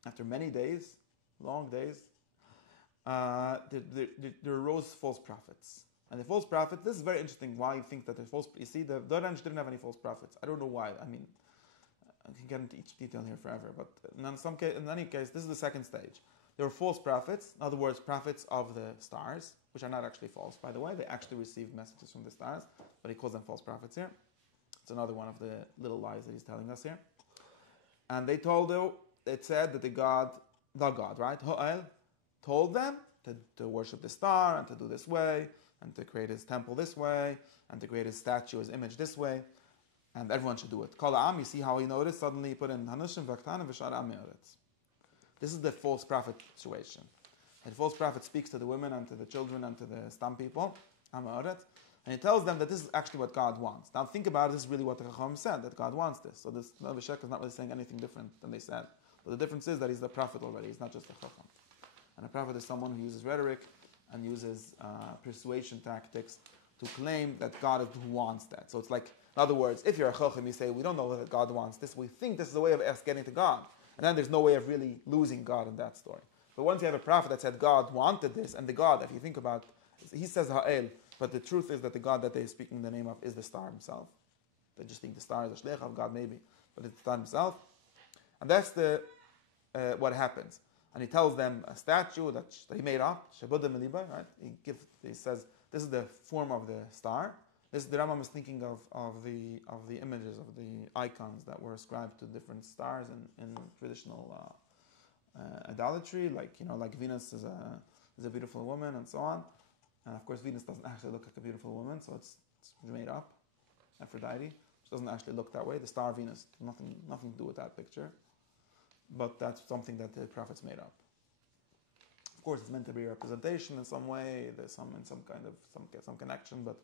after many days, long days, there arose false prophets. And the false prophet, this is very interesting why you think that there's false. You see, the Doranj didn't have any false prophets. I don't know why. I mean, I can get into each detail here forever, but in any case, this is the second stage. There were false prophets, in other words, prophets of the stars, which are not actually false, by the way. They actually received messages from the stars, but he calls them false prophets here. It's another one of the little lies that he's telling us here. And it said that the God, right, Ho'el, told them to worship the star and to do this way, and to create his temple this way, and to create his statue, his image this way, and everyone should do it. Kol ha'am, you see how he noticed, suddenly he put in Hanushim v'aktanim v'shar am me'oretz. This is the false prophet situation. The false prophet speaks to the women and to the children and to the stam people, am me'oretz, and he tells them that this is actually what God wants. Now think about it, this is really what the Chacham said, that God wants this. So this Lowy is not really saying anything different than they said. But the difference is that he's the prophet already, he's not just a Chacham. And a prophet is someone who uses rhetoric and uses persuasion tactics to claim that God is who wants that. So it's like, in other words, if you're a Chacham, you say, we don't know that God wants this, we think this is a way of us getting to God. And then there's no way of really losing God in that story. But once you have a prophet that said God wanted this, and the God, if you think about it, he says Ha'el, but the truth is that the God that they're speaking the name of is the star himself. They just think the star is a shleich of God maybe, but it's the star himself. And that's what happens. And he tells them a statue that he made up, Shabuddha Meliba, right? He says, this is the form of the star. The Rambam is thinking of the images, of the icons that were ascribed to different stars in traditional idolatry, like Venus is a beautiful woman and so on. And of course Venus doesn't actually look like a beautiful woman, so it's made up. Aphrodite, which doesn't actually look that way. The star Venus, nothing to do with that picture. But that's something that the prophets made up. Of course, it's meant to be a representation in some way. There's some connection, but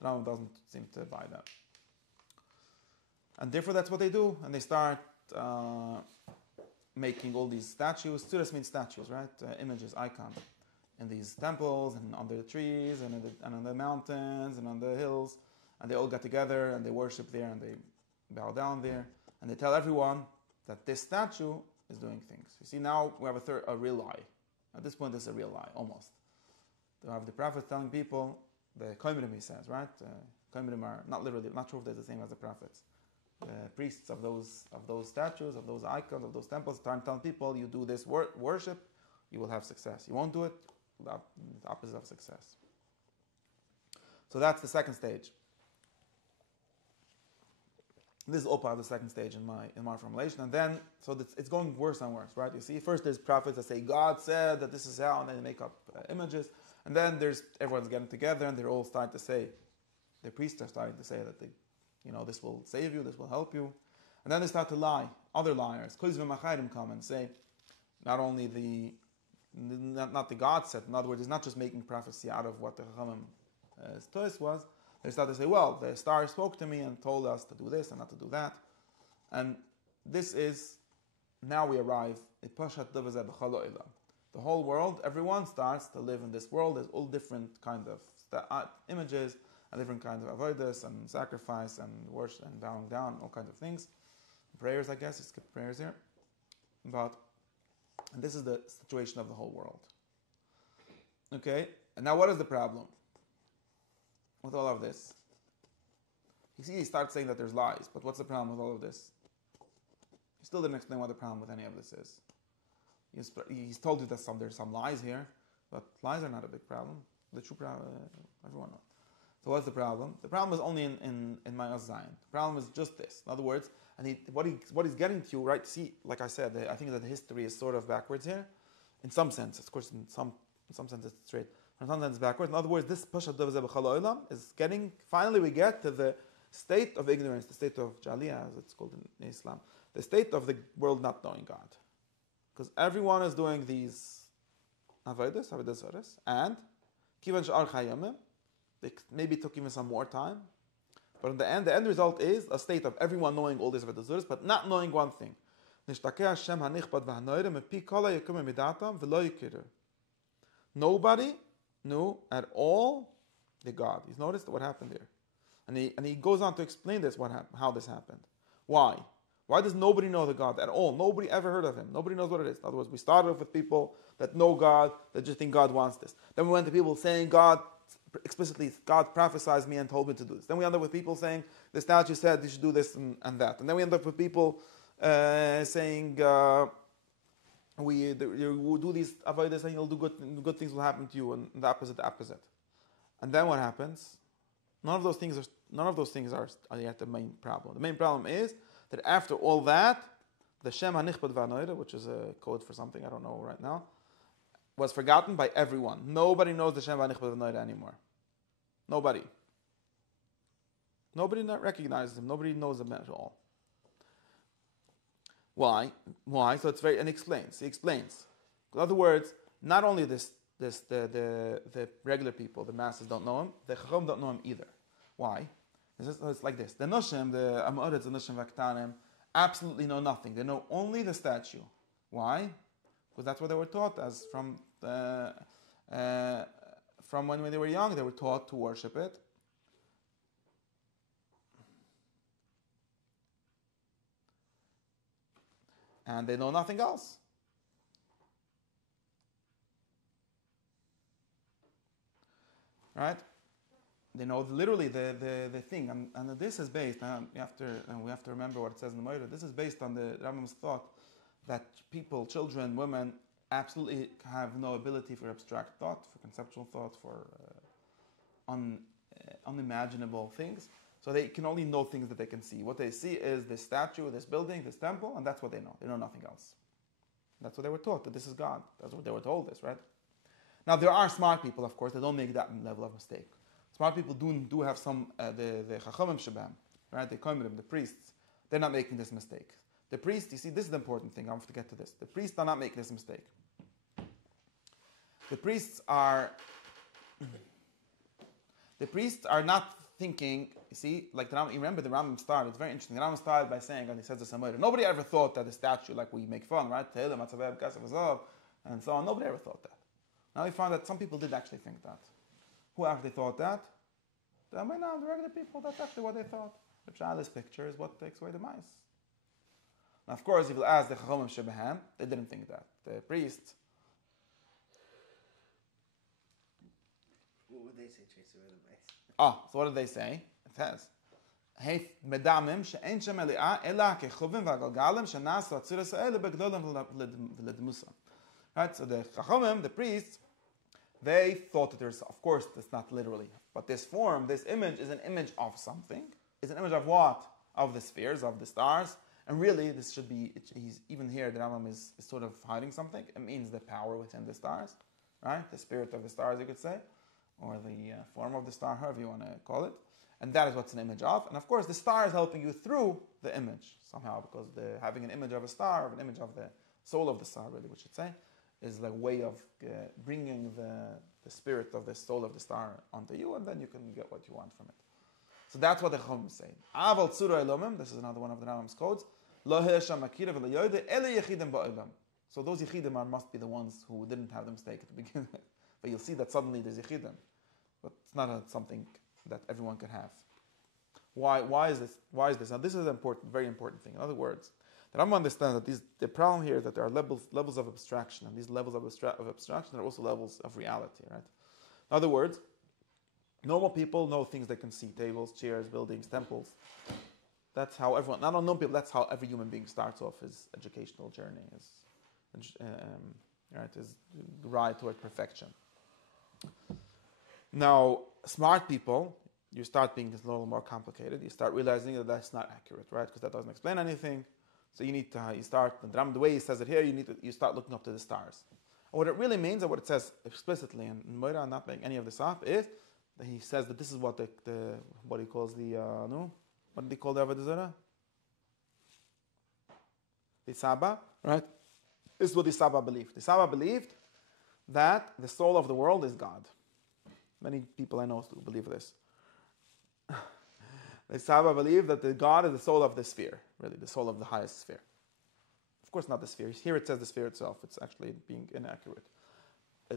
the Rambam doesn't seem to buy that. And therefore, that's what they do, and they start making all these statues. Tzuras means statues, right? Images, icons, in these temples and under the trees and on the mountains and on the hills, and they all get together and they worship there and they bow down there, and they tell everyone that this statue is doing things. You see, now we have a real lie. At this point, this is a real lie, almost. We have the prophet telling people, the Koimrim, he says, right? Koimrim are not literally, not sure if they're the same as the prophets. The priests of those statues, of those icons, of those temples, trying to tell people, you do this worship, you will have success. You won't do it, the opposite of success. So that's the second stage. This is all part of the second stage in my formulation, and then it's going worse and worse, right? You see, first there's prophets that say God said that this is how, and then they make up images, and then everyone's getting together, and they're all starting to say, the priests are starting to say that this will save you, this will help you, and then they start to lie. Other liars, come and say, not only not the God said. In other words, it's not just making prophecy out of what the Chachamim's choice was. They start to say, well, the star spoke to me and told us to do this and not to do that. And this is, now we arrive, the whole world, everyone starts to live in this world. There's all different kind of images, and different kinds of avodas and sacrifice and worship and bowing down, all kinds of things. Prayers, I guess, you skip prayers here. And this is the situation of the whole world. Okay, and now what is the problem with all of this? You see, he starts saying that there's lies, but what's the problem with all of this? He still didn't explain what the problem with any of this is. He's told you that there's some lies here, but lies are not a big problem. The true problem, everyone knows. So what's the problem? The problem is only in Ma'as Zion. The problem is just this. In other words, and what he's getting to, right? See, like I said, I think that the history is sort of backwards here, in some sense. Of course, in some sense it's straight. In some sense it's backwards. In other words, this Pashat Dov B'Chol Olam is getting. Finally, we get to the state of ignorance, the state of Jaliyah, as it's called in Islam, the state of the world not knowing God, because everyone is doing these Avoda Zara, and Kivan Sh'ar Chayamim. Maybe it took even some more time. But in the end result is a state of everyone knowing all these Avoda Zara, but not knowing one thing. Nobody knew at all the God. He's noticed what happened here. And he goes on to explain this, how this happened. Why? Why does nobody know the God at all? Nobody ever heard of him. Nobody knows what it is. In other words, we started off with people that know God, that just think God wants this. Then we went to people saying God, explicitly, God prophesied me and told me to do this. Then we end up with people saying, the statue said you should do this and that. And then we end up with people saying, you will do these avodas and you'll do good things will happen to you, and the opposite. And then what happens? None of those things are yet the main problem. The main problem is that after all that, the Shem HaNichbad V'Hanoida, which is a code for something I don't know right now, was forgotten by everyone. Nobody knows the Shem HaNichbad V'Hanoida anymore. Nobody not recognizes him. Nobody knows him at all. Why? So it's very, and he explains. In other words, not only the regular people, the masses don't know him, the Chacham don't know him either. Why? It's like this. The Noshim, the Amoritz, the Noshim Vaktanim, absolutely know nothing. They know only the statue. Why? Because that's what they were taught as from when they were young. They were taught to worship it. And they know nothing else. Right? They know literally the thing, and this is based. We have to remember what it says in the Maimonides. This is based on the Rambam's thought that people, children, women, absolutely have no ability for abstract thought, for conceptual thought, for unimaginable things. So they can only know things that they can see. What they see is this statue, this building, this temple, and that's what they know. They know nothing else. That's what they were taught, that this is God. That's what they were told this, right? Now, there are smart people, of course, that don't make that level of mistake. Smart people do have some, the Chachamim Shabam, right? The priests, they're not making this mistake. The priests, you see, this is the important thing. I want to get to this. The priests are not making this mistake. The priests are not thinking, you see, like the Rambam, you remember the Rambam started, it's very interesting. The Rambam started by saying, and he says the Samoyed, nobody ever thought that the statue, like we make fun, right? And so on. Nobody ever thought that. Now we found that some people did actually think that. Who actually thought that? The regular people, that's actually what they thought. The child's picture is what takes away the mice. Now, of course, if you ask the Chachamim Shebehem, they didn't think that. The priests. What would they say, chase away the mice? So what did they say? It says, Hey, medamim she'en shem eli'ah ela kechuvim v'agalgalim she'nasu atziras ha'ele begdolim v'ledmusa. Right? So the Chachamim, the priests, they thought that there's, of course, that's not literally, but this form, this image is an image of something. It's an image of what? Of the spheres, of the stars. And really, this should be, he's even here, the Rambam is sort of hiding something. It means the power within the stars, right? The spirit of the stars, you could say, or the form of the star, however you want to call it. And that is what's an image of. And of course, the star is helping you through the image somehow, because having an image of a star, or an image of the soul of the star, really, we should say, is like a way of bringing the spirit of the soul of the star onto you, and then you can get what you want from it. So that's what the Chachamim say. Aval tzura elomim, this is another one of the Rambam's codes. Lo hesham akira v'lo yoyde ele yechidim ba'olam. So those yechidim must be the ones who didn't have the mistake at the beginning. But you'll see that suddenly there's yechidim. But it's not something that everyone can have. Why is this? Now this is an important, very important thing. In other words, the Rambam understands that the problem here is that there are levels of abstraction, and these levels of abstraction are also levels of reality, right? In other words, normal people know things they can see: tables, chairs, buildings, temples. That's how everyone, not unknown people, that's how every human being starts off his educational journey, his ride toward perfection. Now, smart people, you start being a little more complicated. You start realizing that that's not accurate, right? Because that doesn't explain anything. So you need to, the way he says it here, you start looking up to the stars. And what it really means, and what it says explicitly, and Moira, I'm not making any of this up, is that he says that this is what what he calls what did he call the Avoda Zara? The Saba, right? This is what the Saba believed. The Saba believed that the soul of the world is God. Many people I know still believe this. The Saba believed that the God is the soul of the sphere, really, the soul of the highest sphere. Of course, not the sphere. Here it says the sphere itself. It's actually being inaccurate.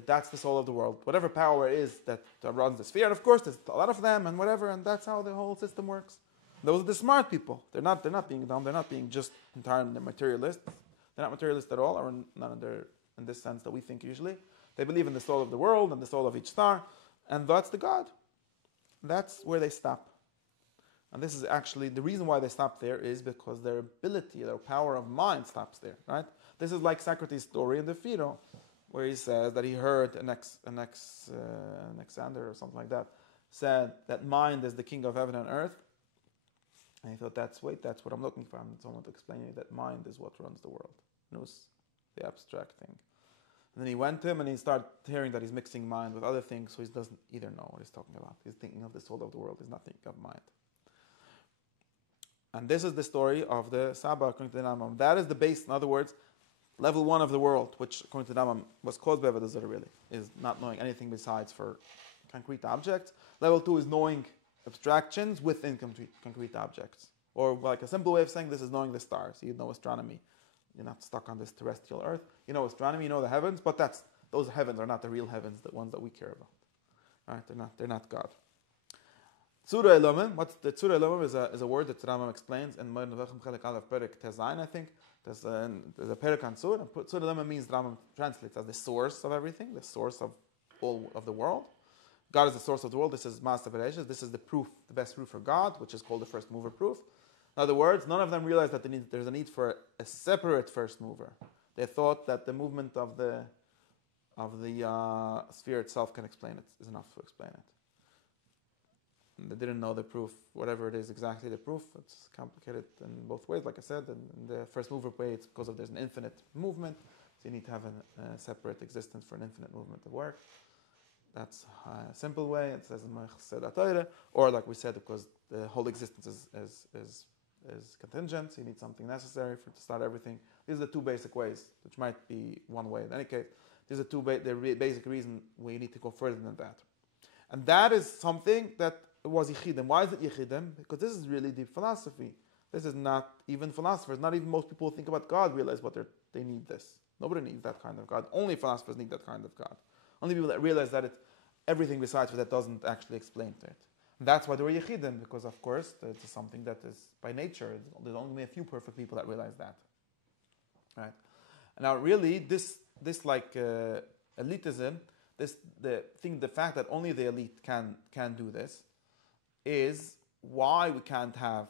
That's the soul of the world. Whatever power is that runs the sphere, and of course, there's a lot of them and whatever, and that's how the whole system works. Those are the smart people. They're not being dumb. They're not being just entirely materialists. They're not materialists at all, or not in this sense that we think usually. They believe in the soul of the world and the soul of each star, and that's the God. That's where they stop. And this is actually, the reason why they stop there is because their ability, their power of mind stops there, right? This is like Socrates' story in the Phaedo, where he says that he heard Alexander or something like that, said that mind is the king of heaven and earth. And he thought, that's what I'm looking for. I need someone to explain to me that mind is what runs the world. Nous, the abstract thing. And then he went to him and he started hearing that he's mixing mind with other things, so he doesn't either know what he's talking about. He's thinking of the soul of the world. He's not thinking of mind. And this is the story of the Saba according to the Rambam. That is the base, in other words, level 1 of the world, which according to the Rambam was caused by Avoda Zara really, is not knowing anything besides for concrete objects. Level 2 is knowing abstractions within concrete objects. Or like a simple way of saying this is knowing the stars. You know astronomy. You're not stuck on this terrestrial earth. You know astronomy, you know the heavens, but those heavens are not the real heavens, the ones that we care about. Right? They're not God. Tzura Elomim, the Tzura Elomim is a word that Rambam explains in Moed Nevachim Chelek Aleph Perek Tezayin, I think. There's a Perek on Tzura. Tzura Elomim means, Rambam translates as the source of everything, the source of all of the world. God is the source of the world. This is Master Bereshis. This is the proof, the best proof for God, which is called the first mover proof. In other words, none of them realized that there's a need for a separate first mover. They thought that the movement of the sphere itself can explain it, is enough to explain it. And they didn't know the proof, whatever it is exactly the proof. It's complicated in both ways, like I said. In the first mover way, it's because there's an infinite movement, so you need to have a separate existence for an infinite movement to work. That's a simple way. It says in Ma'aseh Torah, or like we said, because the whole existence is contingent, so you need something necessary to start everything. These are the two basic ways, which might be one way. In any case, these are the basic reason we need to go further than that. And that is something that was Yechidim. Why is it Yechidim? Because this is really deep philosophy. This is not even philosophers, not even most people who think about God realize they need this. Nobody needs that kind of God. Only philosophers need that kind of God. Only people that realize that everything besides that doesn't actually explain to it. And that's why they were Yechidim, because of course it's something that is by nature. There's only a few perfect people that realize that. Right? And now really this like elitism, the fact that only the elite can do this is why we can't have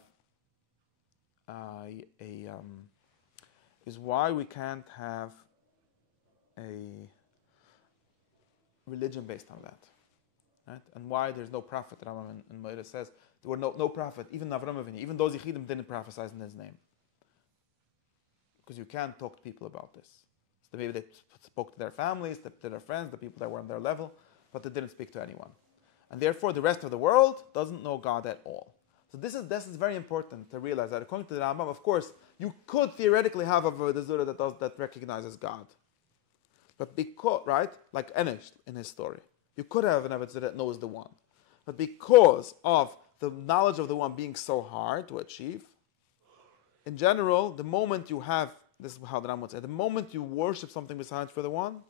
a religion based on that, right? And why there's no prophet. Rambam in Maimonides says there were no prophet, even Avram Avinu, even those Yechidim didn't prophesy in his name, because you can't talk to people about this. So maybe they spoke to their families, to their friends, the people that were on their level, but they didn't speak to anyone, and therefore the rest of the world doesn't know God at all. So this is very important to realize that according to the Rambam, of course, you could theoretically have a Avoda Zara that recognizes God. But because, right, like Enosh in his story, you could have an Avoda Zara that knows the one. But because of the knowledge of the one being so hard to achieve, in general, the moment you have, this is how the Rambam would say, the moment you worship something besides for the one,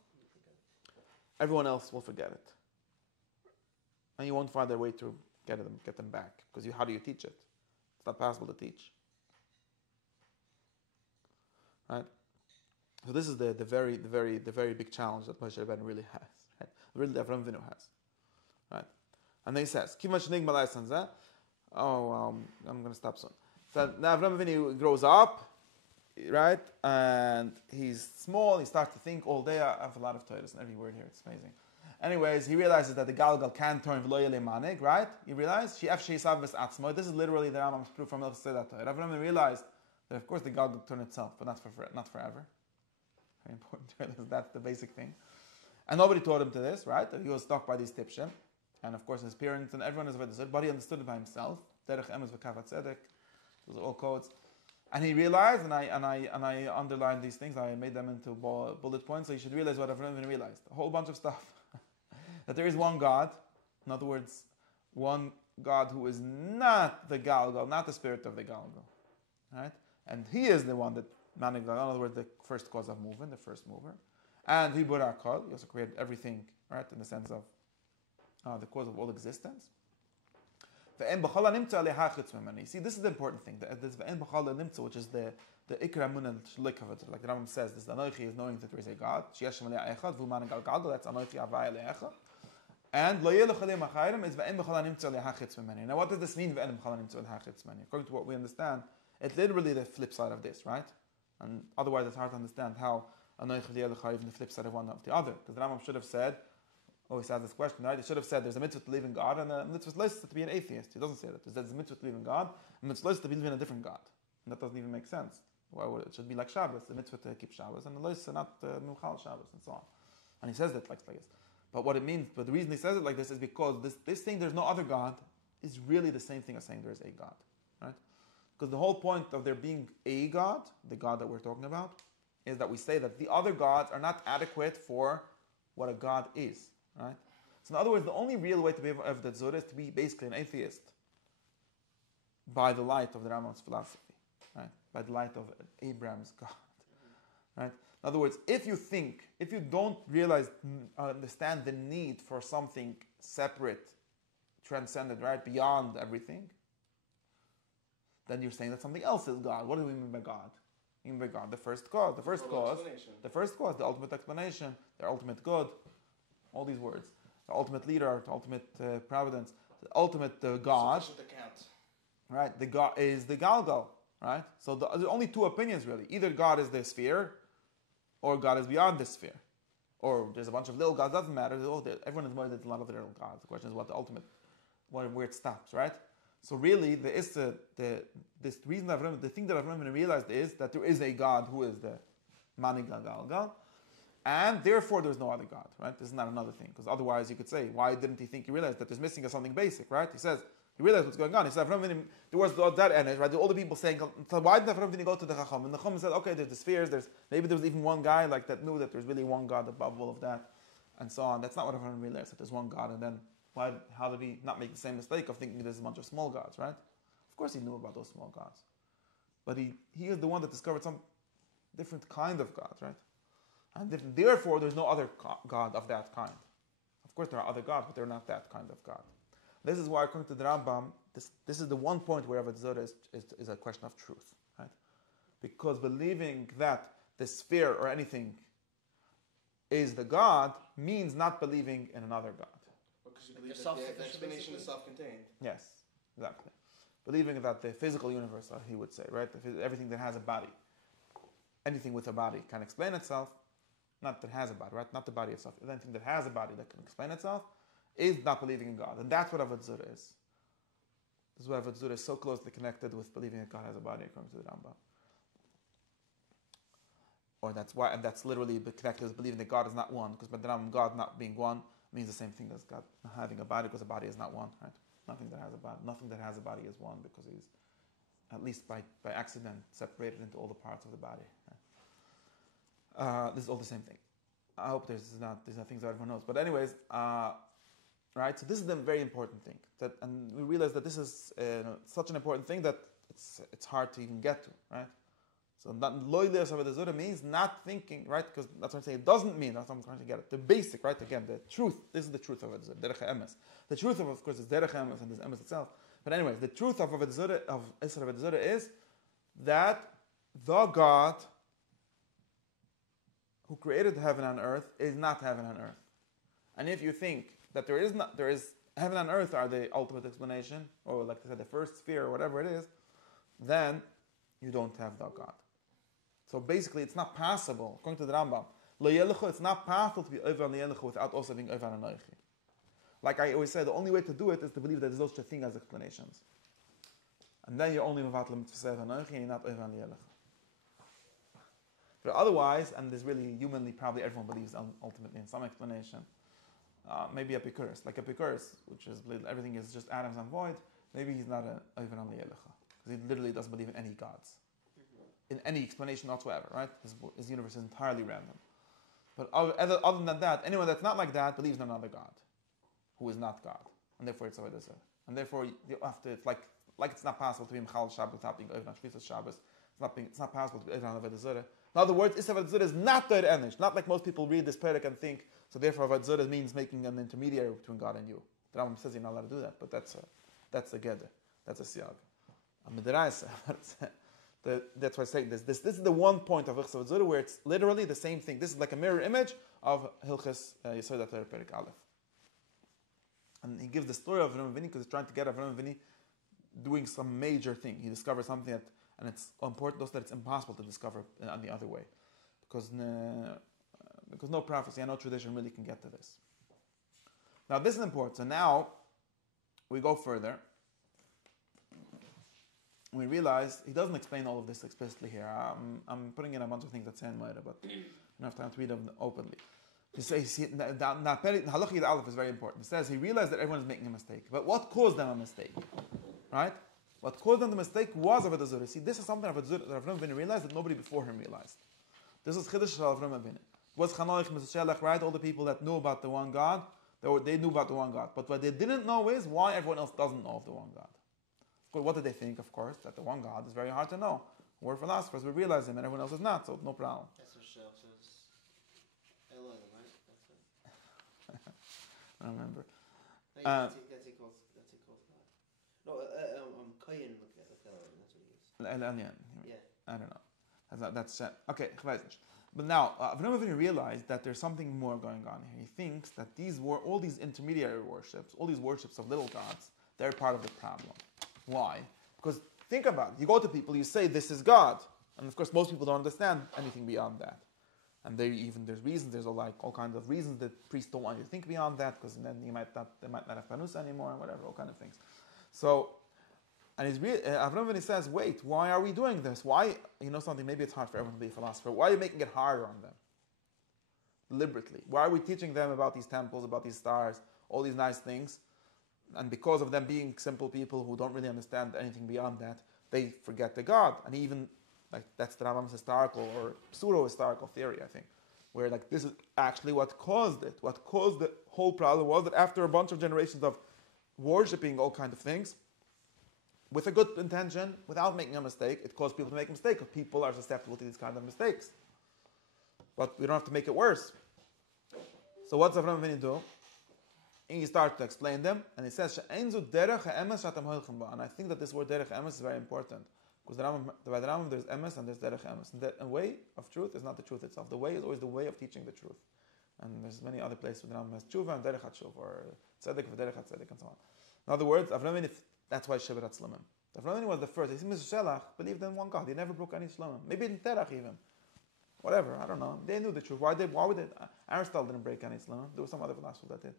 everyone else will forget it. And you won't find a way to get them back. Because how do you teach it? It's not possible to teach. Right? So this is the very big challenge that Moshe Rabbeinu really has, right? Really, Avram Avinu has, right? And then he says, "Kivan shenig malay sanzeh." I'm going to stop soon. So now Avram Avinu grows up, right? And he's small. He starts to think all day. I have a lot of Torahs in every word here. It's amazing. Anyways, he realizes that the Galgal can turn v'lo yelei manig, right? You realize? This is literally the Rambam's proof from Hilchos Avoda Zara. Avram Avinu realized that, of course, the Galgal will turn itself, but not forever. Very important to realize that's the basic thing. And nobody taught him to this, right? He was stuck by these tipshem. And of course, his parents and everyone is Avoda Zara, but he understood it by himself. Derech emes v'kavat tzedek. Those are all codes. And he realized, and I underlined these things. I made them into bullet points. So you should realize what Avram Avinu realized. A whole bunch of stuff. That there is one God. In other words, one God who is not the Galgal, not the spirit of the Galgal. Right? And he is the one that Manig Galgal, in other words, the first cause of movement, the first mover. And he Burakal, he also created everything, right, in the sense of the cause of all existence. You see, this is the important thing. This which is the Ikra Mun and Shlik of it. Like the Rambam says, this Anoichi is knowing that there is a God. That's Anoichi Avai Le'echa. And Lo Yelech Alei Machayrim is Ve'en B'chol HaNimtza Le'hachitz Memeni. Now what does this mean, Ve'en B'chol HaNimtza Le'hachitz Memeni? According to what we understand, it's literally the flip side of this, right? And otherwise it's hard to understand how Anoichi Le'elech even the flip side of one of the other. Because the Rambam should have said, always ask this question, right? He should have said there's a mitzvah to believe in God and a mitzvah to be an atheist. He doesn't say that. He says there's a mitzvah to believe in God and a mitzvah to believe in a different God. And that doesn't even make sense. Why would it should be like Shabbos, the mitzvah to keep Shabbos, and the lois not Mukhal Shabbos, and so on. And he says that like this. But what it means, but the reason he says it like this is because this thing, there's no other God, is really the same thing as saying there is a God. Right? Because the whole point of there being a God, the God that we're talking about, is that we say that the other gods are not adequate for what a God is. Right? So in other words, the only real way to be Avoda Zara is to be basically an atheist by the light of the Rambam's philosophy, right? By the light of Abraham's God, right? In other words, if you don't realize, understand the need for something separate, transcendent, right, beyond everything, then you're saying that something else is God. What do we mean by God? We mean by God the first cause, the ultimate explanation, the ultimate good, all these words. The ultimate leader, the ultimate providence, the ultimate God, right? The God is the Galgal, right? So there's only two opinions really. Either God is the sphere, or God is beyond the sphere, or there's a bunch of little gods. Doesn't matter. Everyone is more than a lot of little gods. The question is what the ultimate, where it stops, right? So really, there is this reason that the thing that Avram realized is that there is a God who is the Manig Galgal. And therefore, there's no other God, right? This is not another thing, because otherwise you could say, why didn't he think he realized that there's missing something basic, right? He says, he realized what's going on. He said, there was that energy, right? All the people saying, so why did Avram go to the Chacham? And the Chacham said, okay, there's the spheres, maybe there was even one guy like that knew that there's really one God above all of that, and so on. That's not what Avram realized, that there's one God, and then how did he not make the same mistake of thinking there's a bunch of small gods, right? Of course he knew about those small gods. But he is the one that discovered some different kind of God, right? And therefore, there's no other God of that kind. Of course, there are other gods, but they're not that kind of God. This is why, according to the Rambam, this is the one point where Avoda Zara is a question of truth, right? Because believing that the sphere or anything is the God means not believing in another God. Because you believe that the explanation is self-contained. Yes, exactly. Believing that the physical universe, he would say, right? Everything that has a body, anything with a body can explain itself. Not that has a body, right? Not the body itself. Anything that has a body that can explain itself is not believing in God. And that's what Avoda Zara is. This is why Avoda Zara is so closely connected with believing that God has a body, according to the Rambam. Or that's literally connected with believing that God is not one, because by the Rambam, God not being one means the same thing as God not having a body, because a body is not one, right? Nothing that has a body is one, because he's, at least by accident, separated into all the parts of the body. Right? This is all the same thing. I hope these are things that everyone knows. But anyways, right? So this is the very important thing. And we realize that this is such an important thing that it's hard to even get to, right? So loyalty of Avoda Zara means not thinking, right? Because that's what I'm saying. It doesn't mean, that's what I'm trying to get at. The basic, right? Again, the truth. This is the truth of Avoda Zara. Derech emes. The truth of course, is Derech emes and this emes itself. But anyways, the truth of Avoda Zara is that the God who created heaven and earth is not heaven and earth. And if you think that there is heaven and earth are the ultimate explanation, or like I said, the first sphere or whatever it is, then you don't have the God. So basically, it's not possible, according to the Rambam, it's not possible to be over on Liyelicha without also being over on Anoichi. Like I always say, the only way to do it is to believe that there's no such a thing as explanations. And then you're only Mevatel Mitzvah Anoichi and you're not over on Liyelicha. But otherwise, and there's really humanly, probably everyone believes ultimately in some explanation, maybe Epicurus, like Epicurus, which is everything is just atoms and void, maybe he's not over on Liyelicha. Because he literally doesn't believe in any gods. In any explanation whatsoever, right? His universe is entirely random. But other than that, anyone that's not like that believes in another God, who is not God, and therefore it's Avoda Zara. And therefore you have to. It's like it's not possible to be Mechal Shabbos without being over on Shvisas Shabbos. It's not possible to be over on Avoda Zara. In other words, Avoda Zara is not Torah Enish. Not like most people read this perek and think. So therefore, Avoda Zara means making an intermediary between God and you. The Rambam says you're not allowed to do that, but that's a geder. That's a siyag. That's why I say this. This is the one point of Hilchos Avoda Zara where it's literally the same thing. This is like a mirror image of Hilchos Avoda Zara Perek Aleph. And he gives the story of Avram Avinu because he's trying to get Avram Avinu doing some major thing. He discovers something and it's important also that it's impossible to discover on the other way, because no prophecy and no tradition really can get to this. Now this is important. So now we go further. We realize he doesn't explain all of this explicitly here. I'm putting in a bunch of things that say in Maida, but I don't have time to read them openly. He says, Halacha Aleph is very important. He says he realized that everyone is making a mistake. But what caused them a mistake? Right? What caused them the mistake was Avoda Zara. See, this is something that Avram Avinu realized that nobody before him realized. This is Chiddush of Avram Avinu. It was Chanoich, Mizushelech, right? All the people that knew about the one God, they knew about the one God. But what they didn't know is why everyone else doesn't know of the one God. What did they think? Of course, that the one God is very hard to know. We're philosophers, we realize him, and everyone else is not, so no problem. That's what Shel says. Elohim, right? That's it. I don't remember. That's it called God. No, Kayin look at Elohim, that's what he is. Yeah. I don't know. That's okay. But now, Avram Avinu realized that there's something more going on here. He thinks that all these intermediary worships, all these worships of little gods, they're part of the problem. Why? Because think about it. You go to people, you say, this is God. And of course, most people don't understand anything beyond that. And there's reasons, there's all kinds of reasons that priests don't want you to think beyond that, because then they might not have panus anymore, and whatever, all kind of things. So, and Avram Avinu says, wait, why are we doing this? Why, something, maybe it's hard for everyone to be a philosopher. Why are you making it harder on them? Deliberately. Why are we teaching them about these temples, about these stars, all these nice things? And because of them being simple people who don't really understand anything beyond that, they forget the God. And even, that's the Rambam's historical or pseudo-historical theory, I think, where this is actually what caused it. What caused the whole problem was that after a bunch of generations of worshipping all kinds of things, with a good intention, without making a mistake, it caused people to make a mistake, because people are susceptible to these kind of mistakes. But we don't have to make it worse. So what's Avram Avinu do? And he starts to explain them, and he says, and I think that this word derech emes is very important, because by the Rambam there's emes and there's derech emes. And the way of truth is not the truth itself. The way is always the way of teaching the truth. And there's many other places where the Rambam has tshuva and derech hatshuv, or tzedek v'derech hatzedek, and so on. In other words, Avram Avinu, that's why Shevet HaTzlumim. Avram Avinu was the first. He said, Mr. Shelach believed in one God. He never broke any shlamim. Maybe in Terach even. Whatever, I don't know. They knew the truth. Why would they? Aristotle didn't break any shlamim. There were some other philosophers that did.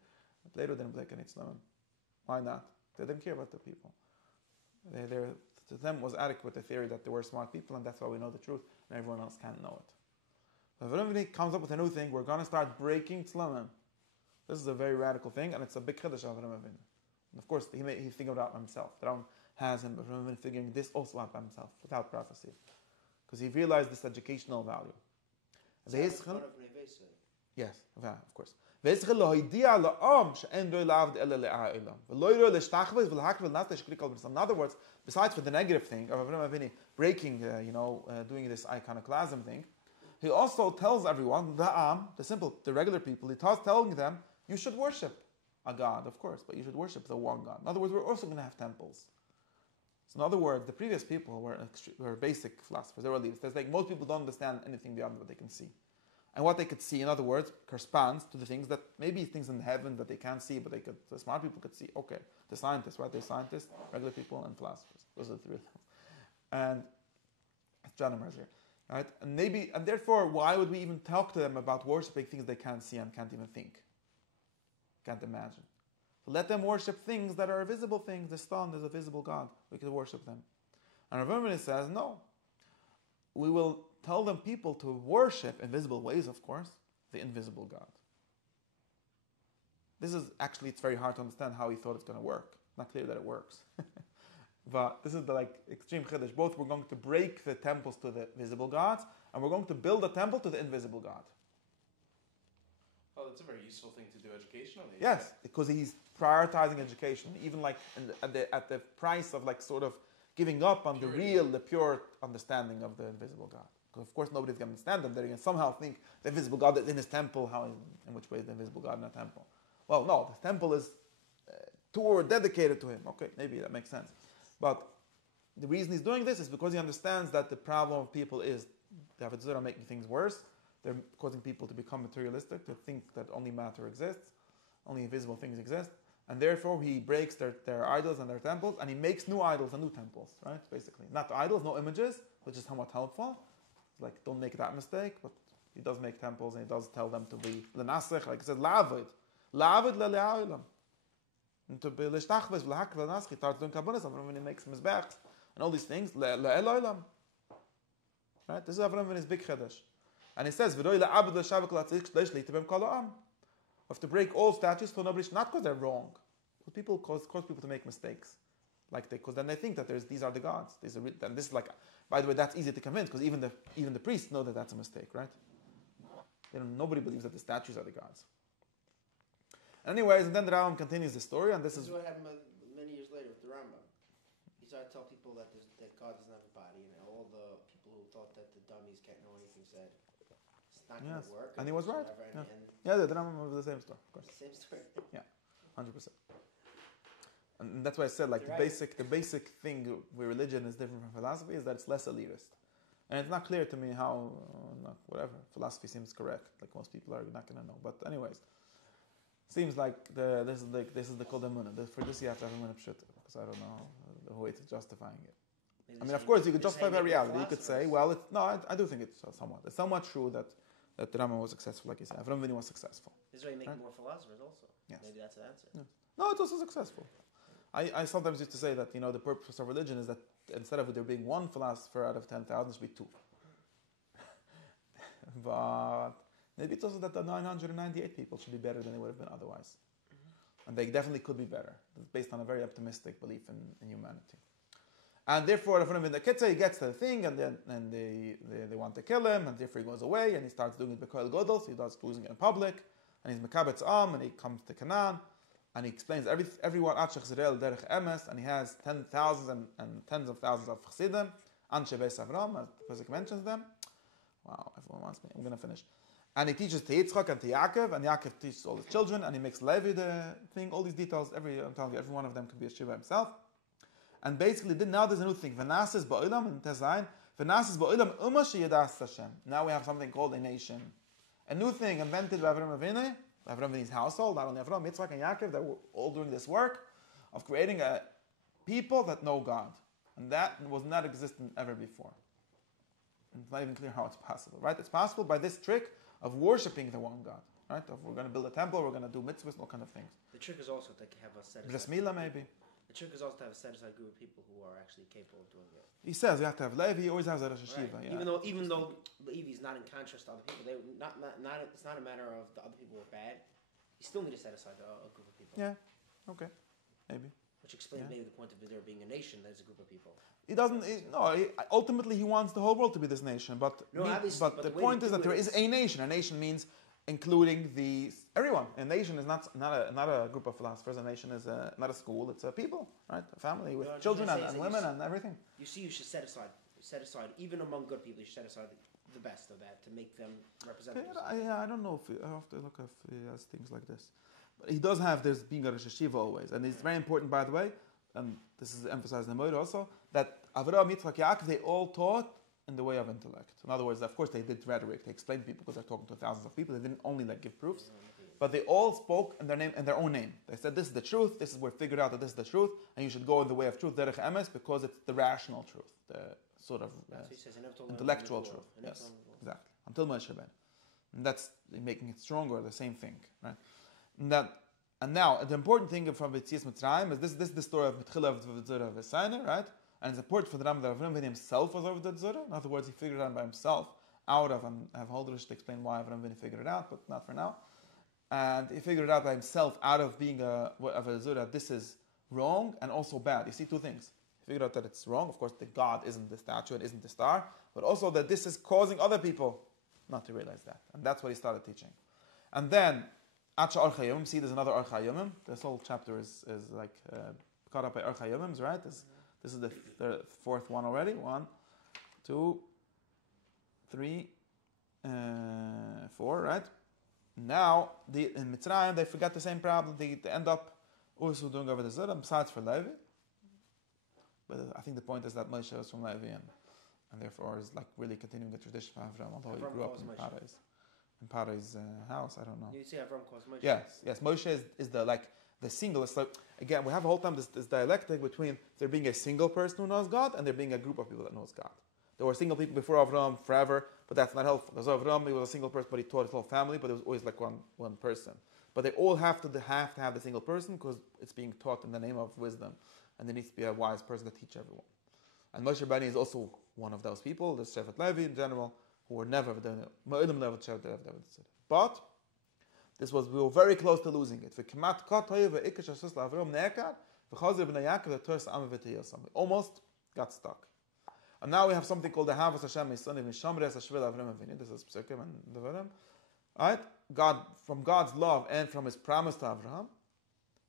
Plato didn't break any shlamim. Why not? They didn't care about the people. To them was adequate the theory that they were smart people, and that's why we know the truth, and everyone else can't know it. Avram Avinu comes up with a new thing. We're going to start breaking shlamim. This is a very radical thing, and it's a big chiddush of Avram Avinu. And of course, he figured it out by himself. The Rambam has him, Avram Avinu figuring this also out by himself, without prophecy, because he realized this educational value. Yes, of course. In other words, besides for the negative thing of Avram Avinu breaking, doing this iconoclasm thing, he also tells everyone, the regular people, telling them, you should worship a God, of course, but you should worship the one God. In other words, we're also going to have temples. So in other words, the previous people were basic philosophers. They were leaders. There's most people don't understand anything beyond what they can see. And what they could see, in other words, corresponds to the things that, maybe things in heaven that they can't see, but the smart people could see. Okay, the scientists, right? They're scientists, regular people, and philosophers. Those are the three of them. And astronomers here, right? And therefore, why would we even talk to them about worshiping things they can't see and can't even think, can't imagine? So let them worship things that are visible things. The sun is a visible God. We can worship them. And Rav Maimonides says, no. We will tell them people to worship in visible ways, of course, the invisible God. This is actually, it's very hard to understand how he thought it's going to work. Not clear that it works. But this is the extreme chiddush. Both we're going to break the temples to the visible gods, and we're going to build a temple to the invisible God. Oh, that's a very useful thing to do educationally. Yes, because he's prioritizing education, even at the price of sort of giving up on the pure understanding of the invisible God. Because of course nobody's going to understand them. They're going to somehow think the invisible God is in his temple. In which way is the invisible God in a temple? Well, no, the temple is dedicated to him. Okay, maybe that makes sense. But the reason he's doing this is because he understands that the problem of people is the Avoda Zara making things worse. They're causing people to become materialistic, to think that only matter exists, only invisible things exist. And therefore he breaks their idols and their temples, and he makes new idols and new temples, right? Basically. Not idols, no images, which is somewhat helpful. It's don't make that mistake, but he does make temples, and he does tell them to be lenasich, like he says, la'avid le'le'olam. And to be l'shtachves, l'hak l'nasch, he starts doing kabbalas, when he makes mizbechs, and all these things, le'elolam. Right? This is Avram in his big chiddush. And he says, v'roi la'abud l'shavak l'atzik shleish l'itibem kol ha'am. We have to break all statues to nobody, not because they're wrong, because people cause people to make mistakes, because then they think that these are the gods. And this is by the way, that's easy to convince because even the priests know that that's a mistake, right? Nobody believes that the statues are the gods. Anyways, and then the Rambam continues the story, and this is what happened many years later with the Rambam. He started to tell people that God doesn't have a body, and all the people who thought that the dummies can't know anything said it's not going to work. And he was right. The Rambam was the same story, of course. Same story. Yeah, 100%. And that's why I said, the basic thing with religion is different from philosophy is that it's less elitist. And it's not clear to me how, whatever, philosophy seems correct. Most people are not going to know. But anyways, seems like this is the kol demuna. For this you have to have a minute pshuta, because I don't know the way to justifying it. I mean, of course, you could justify by reality. You could say, well, I do think it's somewhat. It's somewhat true that the Rambam was successful, like you said. Avram Avinu was successful. This is why you make more philosophers also. Yes. Maybe that's the answer. Yes. No, it's also successful. I sometimes used to say that, the purpose of religion is that instead of there being one philosopher out of 10,000, there should be two. But maybe it's also that the 998 people should be better than they would have been otherwise. Mm-hmm. And they definitely could be better. It's based on a very optimistic belief in humanity. And therefore, the Kitzah, he gets to the thing, and then they want to kill him, and therefore he goes away, and he starts doing it b'koel gadol, so he starts doing it in public, and he's mekabetz and he comes to Canaan, and he explains everyone Atshech Zerel derech emes, and he has 10,000 and tens of thousands of chassidim, Anshe Beis Avram, as the Pasuk mentions them. Wow, everyone wants me. I'm going to finish. And he teaches to Yitzchok and to Yaakov, and Yaakov teaches all his children, and he makes Lowy the thing. All these details, I'm telling you, every one of them could be a shiva himself. And basically, now there's a new thing. V'nasis ba'olam in Tezayin. V'nasis ba'olam umma she'yadas Hashem. Now we have something called a nation. A new thing invented by Avram Avinu, by Avram Avinu's household, not only Avram, Yitzchak and Yaakov, that were all doing this work of creating a people that know God. And that was not existent ever before. It's not even clear how it's possible, right? It's possible by this trick of worshipping the one God, right? We're going to build a temple, we're going to do mitzvahs, all kind of things. The trick is also to have a set aside. Bris maybe. The trick is also to have a set aside group of people who are actually capable of doing it. He says you have to have Lowy. He always has a Rosh Hashiva. Right. Yeah. Even though Levi is not in contrast to other people, it's not a matter of the other people were bad. You still need to set aside a group of people. Yeah. Okay. Maybe. Which explains maybe the point of there being a nation that is a group of people. He doesn't. Ultimately, he wants the whole world to be this nation. But the point is that there is a nation. A nation means including everyone. A nation is not a group of philosophers. A nation is not a school. It's a people, right? A family with children and women and everything. You should set aside even among good people. You should set aside the best of that to make them representatives. I don't know if I have to look if he has things like this. But he does have this being a Rosh Hashiva always, and it's very important, by the way. And this is emphasized in the Maimonides also that Avraham, Yitzchak, Yaakov, they all taught in the way of intellect. In other words, of course, they did rhetoric. They explained to people because they're talking to thousands of people. They didn't only give proofs, but they all spoke in their own name. They said, this is the truth, this is where we figured out that this is the truth, and you should go in the way of truth, derech emes, because it's the rational truth, the sort of intellectual truth. Yes, exactly. Until Moshe Rabbeinu. And that's making it stronger, the same thing, right? And now, the important thing from Yetzias Mitzrayim is this is the story of Mitchila Avoda Zara V'Sainer, right? And it's important for the Ram that Avram Avinu himself was Avoda Zara. In other words, he figured it out by himself, out of, and I have Holderish to explain why Avram Avinu figured it out, but not for now. And he figured it out by himself, out of being Avoda Zara, this is wrong and also bad. You see two things. He figured out that it's wrong, of course, that God isn't the statue, it isn't the star, but also that this is causing other people not to realize that. And that's what he started teaching. And then, Acha Orcha Yomim, see there's another Orcha Yomim. This whole chapter is like caught up by Orcha Yomims, right? This is the fourth one already. 1, 2, 3, 4, right? Now, in Mitzrayim, they forget the same problem. They end up also doing over the Zara, besides for Lowy. But I think the point is that Moshe was from Lowy and therefore is like really continuing the tradition of Avram, although he grew up in Parai's house. I don't know. You see Avram calls Moshe. Yes. Moshe is the single. So again, we have a whole time this dialectic between there being a single person who knows God and there being a group of people that knows God. There were single people before Avram forever, but that's not helpful. There's Avram, he was a single person, but he taught his whole family, but it was always like one person. But they all have to have the single person because it's being taught in the name of wisdom, and there needs to be a wise person to teach everyone. And Moshe Rabbeinu is also one of those people, the Shevet Levi in general, who were never done it. But we were very close to losing it. We almost got stuck. And now we have something called the Havas Hashem Misaniv Mishamres Hashvil Avram Avinu. This is Psukim and Devarim. Right? God, from God's love and from His promise to Avraham,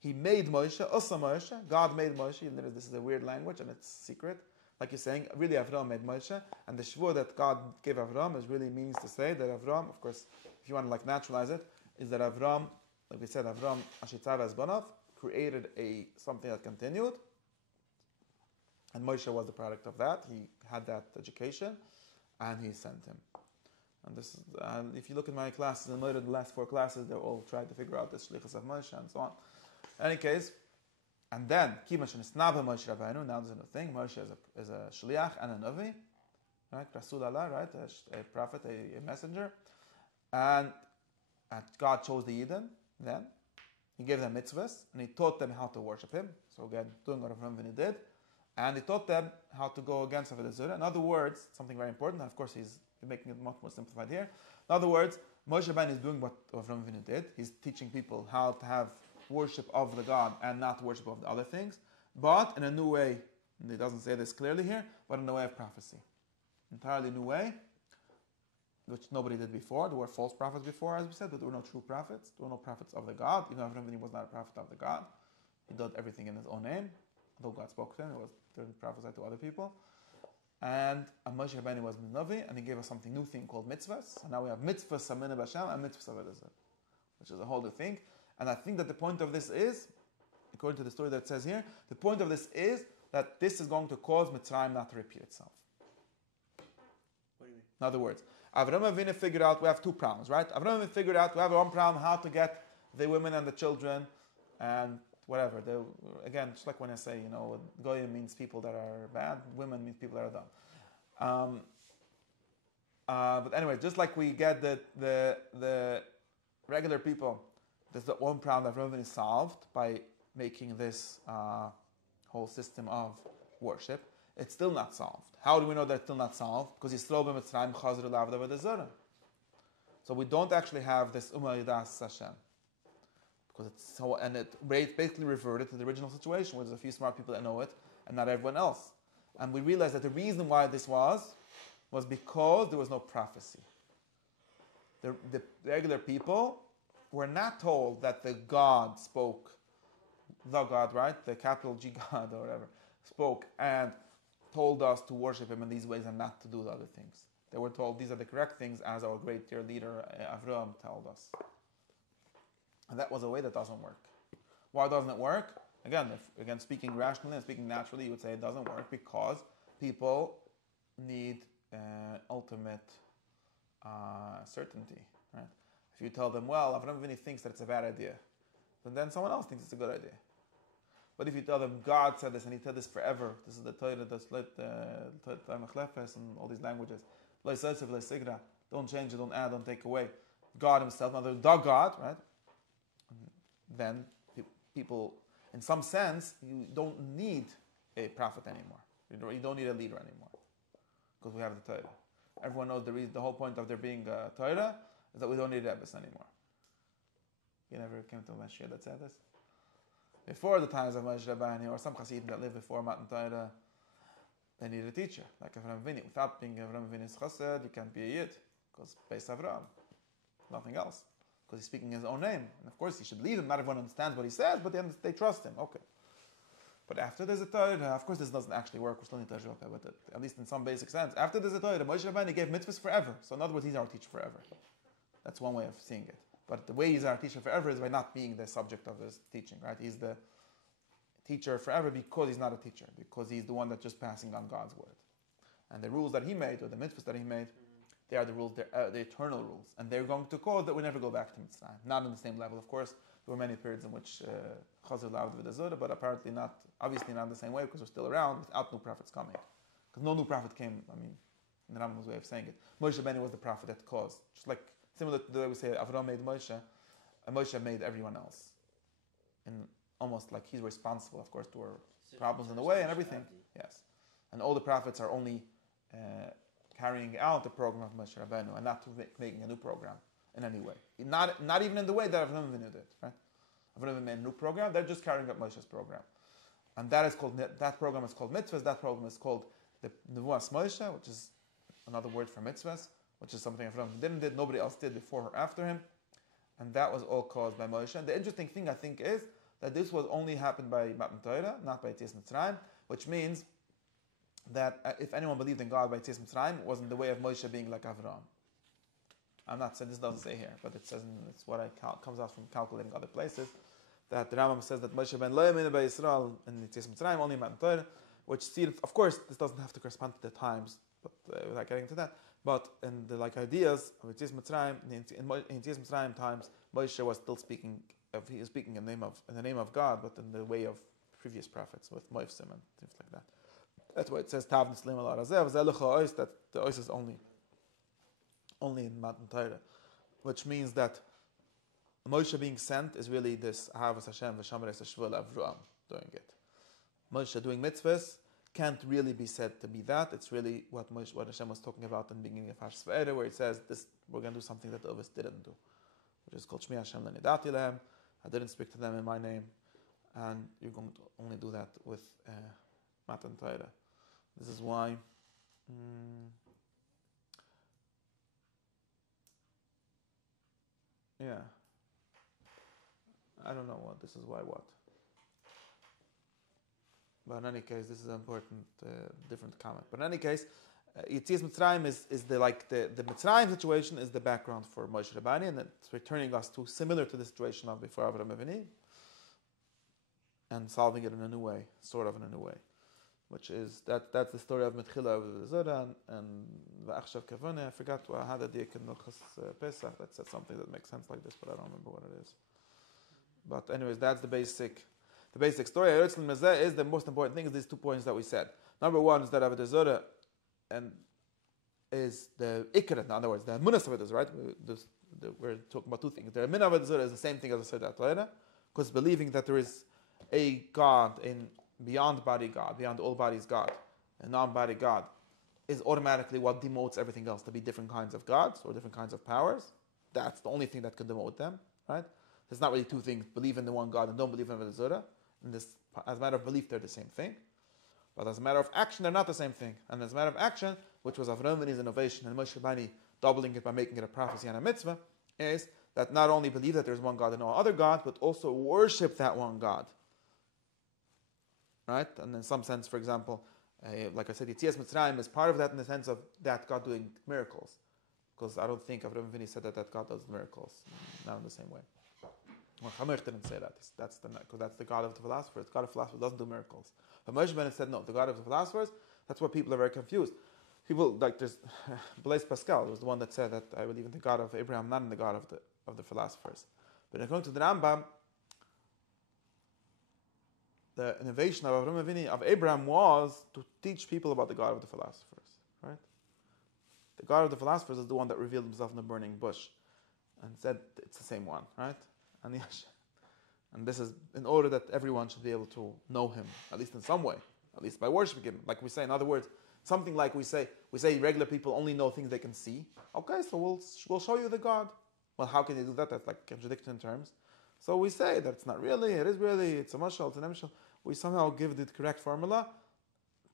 He made Moshe, Osa Moshe. God made Moshe. This is a weird language and it's secret. Like you're saying, really Avraham made Moshe. And the Shvur that God gave Avraham is really means to say that Avraham, of course, if you want to like naturalize it, is that Avraham, like we said, Avraham Ashitzav Azbanav, created something that continued. And Moshe was the product of that. He had that education, and he sent him. And if you look at my classes, and later the last 4 classes, they all tried to figure out the Shlichus of Moshe and so on. In any case, and then Kimash and Snaba Moshe Rabbeinu. Now there's a new thing. Moshe is a shliach and a navi, right? Rasul Allah, right? A prophet, a messenger, and God chose the Yidden. Then He gave them mitzvahs, and He taught them how to worship Him. So again, doing what Avram Avinu did. And He taught them how to go against Avoda Zara. In other words, something very important, and of course He's making it much more simplified here. In other words, Moshe Rabbeinu is doing what Avram Avinu did. He's teaching people how to have worship of the God and not worship of the other things, but in a new way. And He doesn't say this clearly here, but in the way of prophecy. Entirely new way, which nobody did before. There were false prophets before, as we said, but there were no true prophets. There were no prophets of the God. Even Avram Avinu was not a prophet of the God. He did everything in his own name. Though God spoke to him, he prophesied to other people. And Moshe Rabbeinu was Navi, and he gave us something new thing called mitzvahs. And now we have mitzvahs Samina B'Hashem and mitzvahs Avoda Zara, which is a whole new thing. And I think that the point of this is, according to the story that it says here, the point of this is that this is going to cause Mitzrayim not to repeat itself. What do you mean? In other words, Avram Avinu figured out we have 2 problems, right? Avram Avinu figured out we have one problem, how to get the women and the children and whatever. Again, just like when I say, Goyim means people that are bad, women means people that are dumb. But anyway, just like we get the regular people, there's the one problem that Avram Avinu solved by making this whole system of worship. It's still not solved. How do we know that it's still not solved? Because Yisrael b'Mitzrayim chazru l'Avoda Avoda Zara. So we don't actually have this Yidas Hashem. Because it basically reverted to the original situation where there's a few smart people that know it and not everyone else. And we realized that the reason why this was because there was no prophecy. The regular people were not told that the God spoke, the God, right? The capital G God or whatever, spoke and told us to worship Him in these ways and not to do the other things. They were told these are the correct things as our great dear leader Avram told us. And that was a way that doesn't work. Why doesn't it work? Again, speaking rationally and speaking naturally, you would say it doesn't work because people need ultimate certainty. Right? If you tell them, well, Avram Avinu thinks that it's a bad idea, then someone else thinks it's a good idea. But if you tell them, God said this and He said this forever, this is the Torah, and all these languages, don't change it, don't add, don't take away. God Himself, the God, right? Then people, in some sense, you don't need a prophet anymore. You don't need a leader anymore. Because we have the Torah. Everyone knows the whole point of there being a Torah is that we don't need Ebbes anymore. You never came to a Mashiach that said this? Before the times of Moshe Rabbeinu, or some Hasidim that lived before Matan Torah, they needed a teacher, like Avram Avinu. Without being Avram Avinu's chassid, you can't be a Yid, because Beis Avram, nothing else. Because he's speaking his own name. And of course, he should lead him. Not everyone understands what he says, but they trust him. Okay. But after there's a Torah, of course this doesn't actually work, we're still need Torah, but at least in some basic sense. After there's a Torah, Moshe Rabbeinu gave mitzvahs forever. So in other words, he's our teacher forever. That's one way of seeing it. But the way he's our teacher forever is by not being the subject of his teaching, right? He's the teacher forever because he's not a teacher, because he's the one that's just passing on God's word. And the rules that he made, or the mitzvahs that he made, they are the rules, they're the eternal rules. And they're going to cause that we never go back to Mitzrayim. Not on the same level, of course. There were many periods in which Chazir Lowy Avoda Zara, but apparently not, obviously not in the same way, because we're still around without new prophets coming. Because no new prophet came, in the Rambam's way of saying it. Moshe Rabbeinu was the prophet that caused. Just like, similar to the way we say Avram made Moshe, and Moshe made everyone else. And almost like he's responsible, of course, to our problems in the way and everything. Yes. And all the prophets are only carrying out the program of Moshe Rabbeinu and not making a new program in any way. Not even in the way that Avram Avinu did. Right? Avram Avinu made a new program, they're just carrying out Moshe's program. And that program is called mitzvahs, that program is called the Nevuas Moshe, which is another word for mitzvahs, which is something Avram did, nobody else did before or after him. And that was all caused by Moshe. And the interesting thing, I think, is that this was only happened by Matan Torah, not by Yetzias Mitzrayim, which means that if anyone believed in God by Yetzias Mitzrayim, it was in the way of Moshe being like Avram. I'm not saying this doesn't say here, but it says it's what comes out from calculating other places, that the Rambam says that Moshe ben Lowy by Yisrael in Yetzias Mitzrayim, only Matan Torah, which of course this doesn't have to correspond to the times, but without getting into that. But in the ideas of Yetzias Mitzrayim, in Yetzias Mitzrayim times, Moshe was still speaking. He is speaking in the name of God, but in the way of previous prophets with Moifsim and things like that. That's why it says Tav Nislim Al Arazev Zelecha Ois, that the Ois is only in Matan Torah, which means that Moshe being sent is really this Ahavas Hashem v'Shamres Hashvul Avram doing it. Moshe doing mitzvahs can't really be said to be that. It's really what Hashem was talking about in the beginning of Hashas V'Ere, where it says this: we're going to do something that the others didn't do, which is called Shmi Hashem Lenidati Lehem. I didn't speak to them in my name, and you're going to only do that with Matan Torah. This is why I don't know what this is why what. But in any case, this is an important different comment. But in any case, Yetzias Mitzrayim is the Mitzrayim situation is the background for Moshe Rabbeinu, and it's returning us to similar to the situation of before Avram Avinu, and solving it in a new way, sort of in a new way, which is that's the story of Metchila Avoda Zara and V'achshav Kavane. I forgot how the Dik in Hilchos Pesach that said something that makes sense like this, but I don't remember what it is. But anyways, that's the basic story. Is the most important thing is these 2 points that we said. Number one is that Avoda Zara and is the Ikra, in other words, the Emunas Avoda Zara, right? We're talking about 2 things. The Emunas Avoda Zara is the same thing as I said at Torah, because believing that there is a God beyond body God, beyond all bodies God, a non-body God, is automatically what demotes everything else to be different kinds of gods or different kinds of powers. That's the only thing that could demote them, right? There's not really 2 things: believe in the one God and don't believe in Avoda Zara. As a matter of belief, they're the same thing. But as a matter of action, they're not the same thing. And as a matter of action, which was Avram Avinu's innovation, and Moshe Rabbeinu doubling it by making it a prophecy and a mitzvah, is that not only believe that there's one God and no other God, but also worship that one God. Right? And in some sense, for example, like I said, Yetzias Mitzrayim is part of that in the sense of that God doing miracles. Because I don't think Avram Avinu said that God does miracles. Not in the same way. Well, Chamech didn't say that. That's the God of the philosophers. The God of philosophers doesn't do miracles. But Moshe Rabbeinu said, no, the God of the philosophers, that's why people are very confused. People, like there's Blaise Pascal was the one that said that I believe in the God of Abraham, not in the God of the philosophers. But according to the Rambam, the innovation of Avram Avinu, of Abraham, was to teach people about the God of the philosophers. Right? The God of the philosophers is the one that revealed himself in the burning bush and said it's the same one, right? And this is in order that everyone should be able to know him, at least in some way, at least by worshiping him. Like we say, in other words, something like we say regular people only know things they can see. Okay, so we'll show you the God. Well, how can you do that? That's like contradiction in terms. So we say that it's not really, it is really, it's a mashal, it's an emshal. We somehow give the correct formula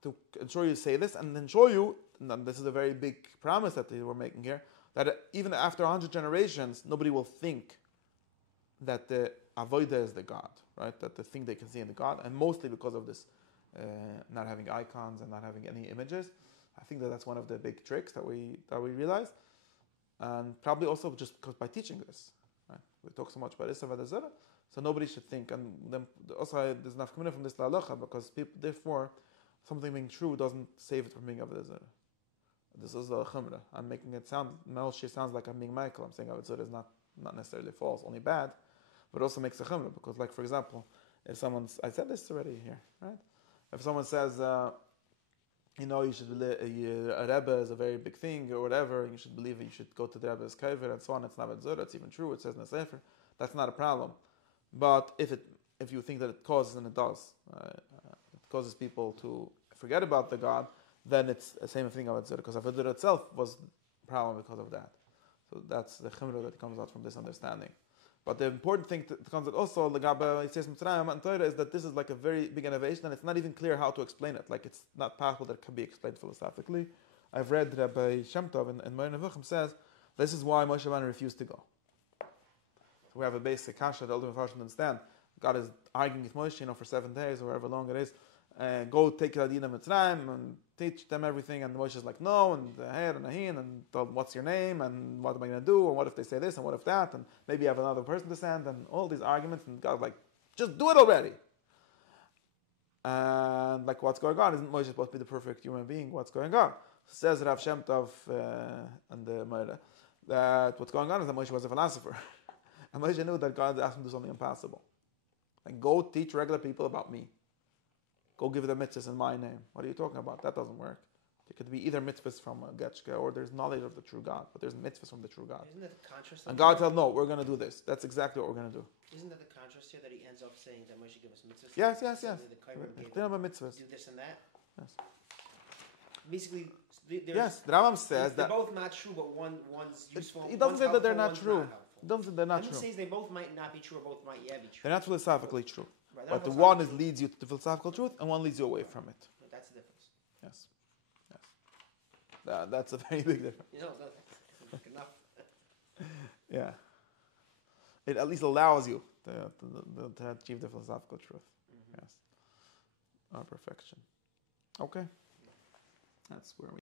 to ensure you say this, and then show you, and this is a very big promise that they were making here, that even after 100 generations, nobody will think that the avoda is the God, right? That the thing they can see in the God, and mostly because of this not having icons and not having any images. I think that's one of the big tricks that we realize, and probably also just because by teaching this, right? We talk so much about Hilchos Avoda Zara, so nobody should think. And then also there's enough coming from this halacha because people, therefore, something being true doesn't save it from being Avoda Zara. This is the chumrah. I'm making it sound. She sounds like I'm being Michael. I'm saying Avoda Zara is not necessarily false, only bad, but also makes a chumrah because, like for example, if someone's, I said this already here, right? If someone says, you should believe a Rebbe is a very big thing or whatever, you should believe it, you should go to the Rebbe's kaver and so on. It's not Avoda Zara. It's even true. It says in the Sefer. That's not a problem. But if you think that it causes, and it does, it causes people to forget about the God, then it's the same thing Avoda Zara, because Avoda Zara itself was a problem because of that. So that's the chumrah that comes out from this understanding. But the important thing that comes out also, is that this is like a very big innovation, and it's not even clear how to explain it. Like it's not possible that it can be explained philosophically. I've read Rabbi Shem Tov in Maimonides says this is why Moshe Rabbeinu refused to go. So we have a basic kasha that ultimately Mepharshim understand. God is arguing with Moshe, for 7 days or however long it is. Go take Yadina Mitzrayim and teach them everything. And Moshe is like, no, and Her and Ahin, and told them, what's your name, and what am I going to do, and what if they say this, and what if that, and maybe you have another person to send, and all these arguments. And God's like, just do it already. And like, what's going on? Isn't Moshe supposed to be the perfect human being? What's going on? Says Rav Shem Tov and the Meira that what's going on is that Moshe was a philosopher. And Moshe knew that God asked him to do something impossible. Like, go teach regular people about me. Go give them mitzvahs in my name. What are you talking about? That doesn't work. It could be either mitzvahs from a getchka or there's knowledge of the true God, but there's mitzvahs from the true God. Isn't that the contrast? And God tells, no, we're going to do this. That's exactly what we're going to do. Isn't that the contrast here that he ends up saying that Moshe gave us mitzvahs? Yes. The mitzvahs. do this and that? Yes. Basically, yes, the Rambam says they're that... both not true, but one's useful. He doesn't say that they're not true. He doesn't say they're not true. He says they both might not be true or both might be true. They're not philosophically true. Right, but the one leads you to the philosophical truth and one leads you away from it. That's the difference. Yes. That's a very big difference. That's enough. Yeah. It at least allows you to achieve the philosophical truth. Mm-hmm. Yes. Our perfection. Okay. That's where we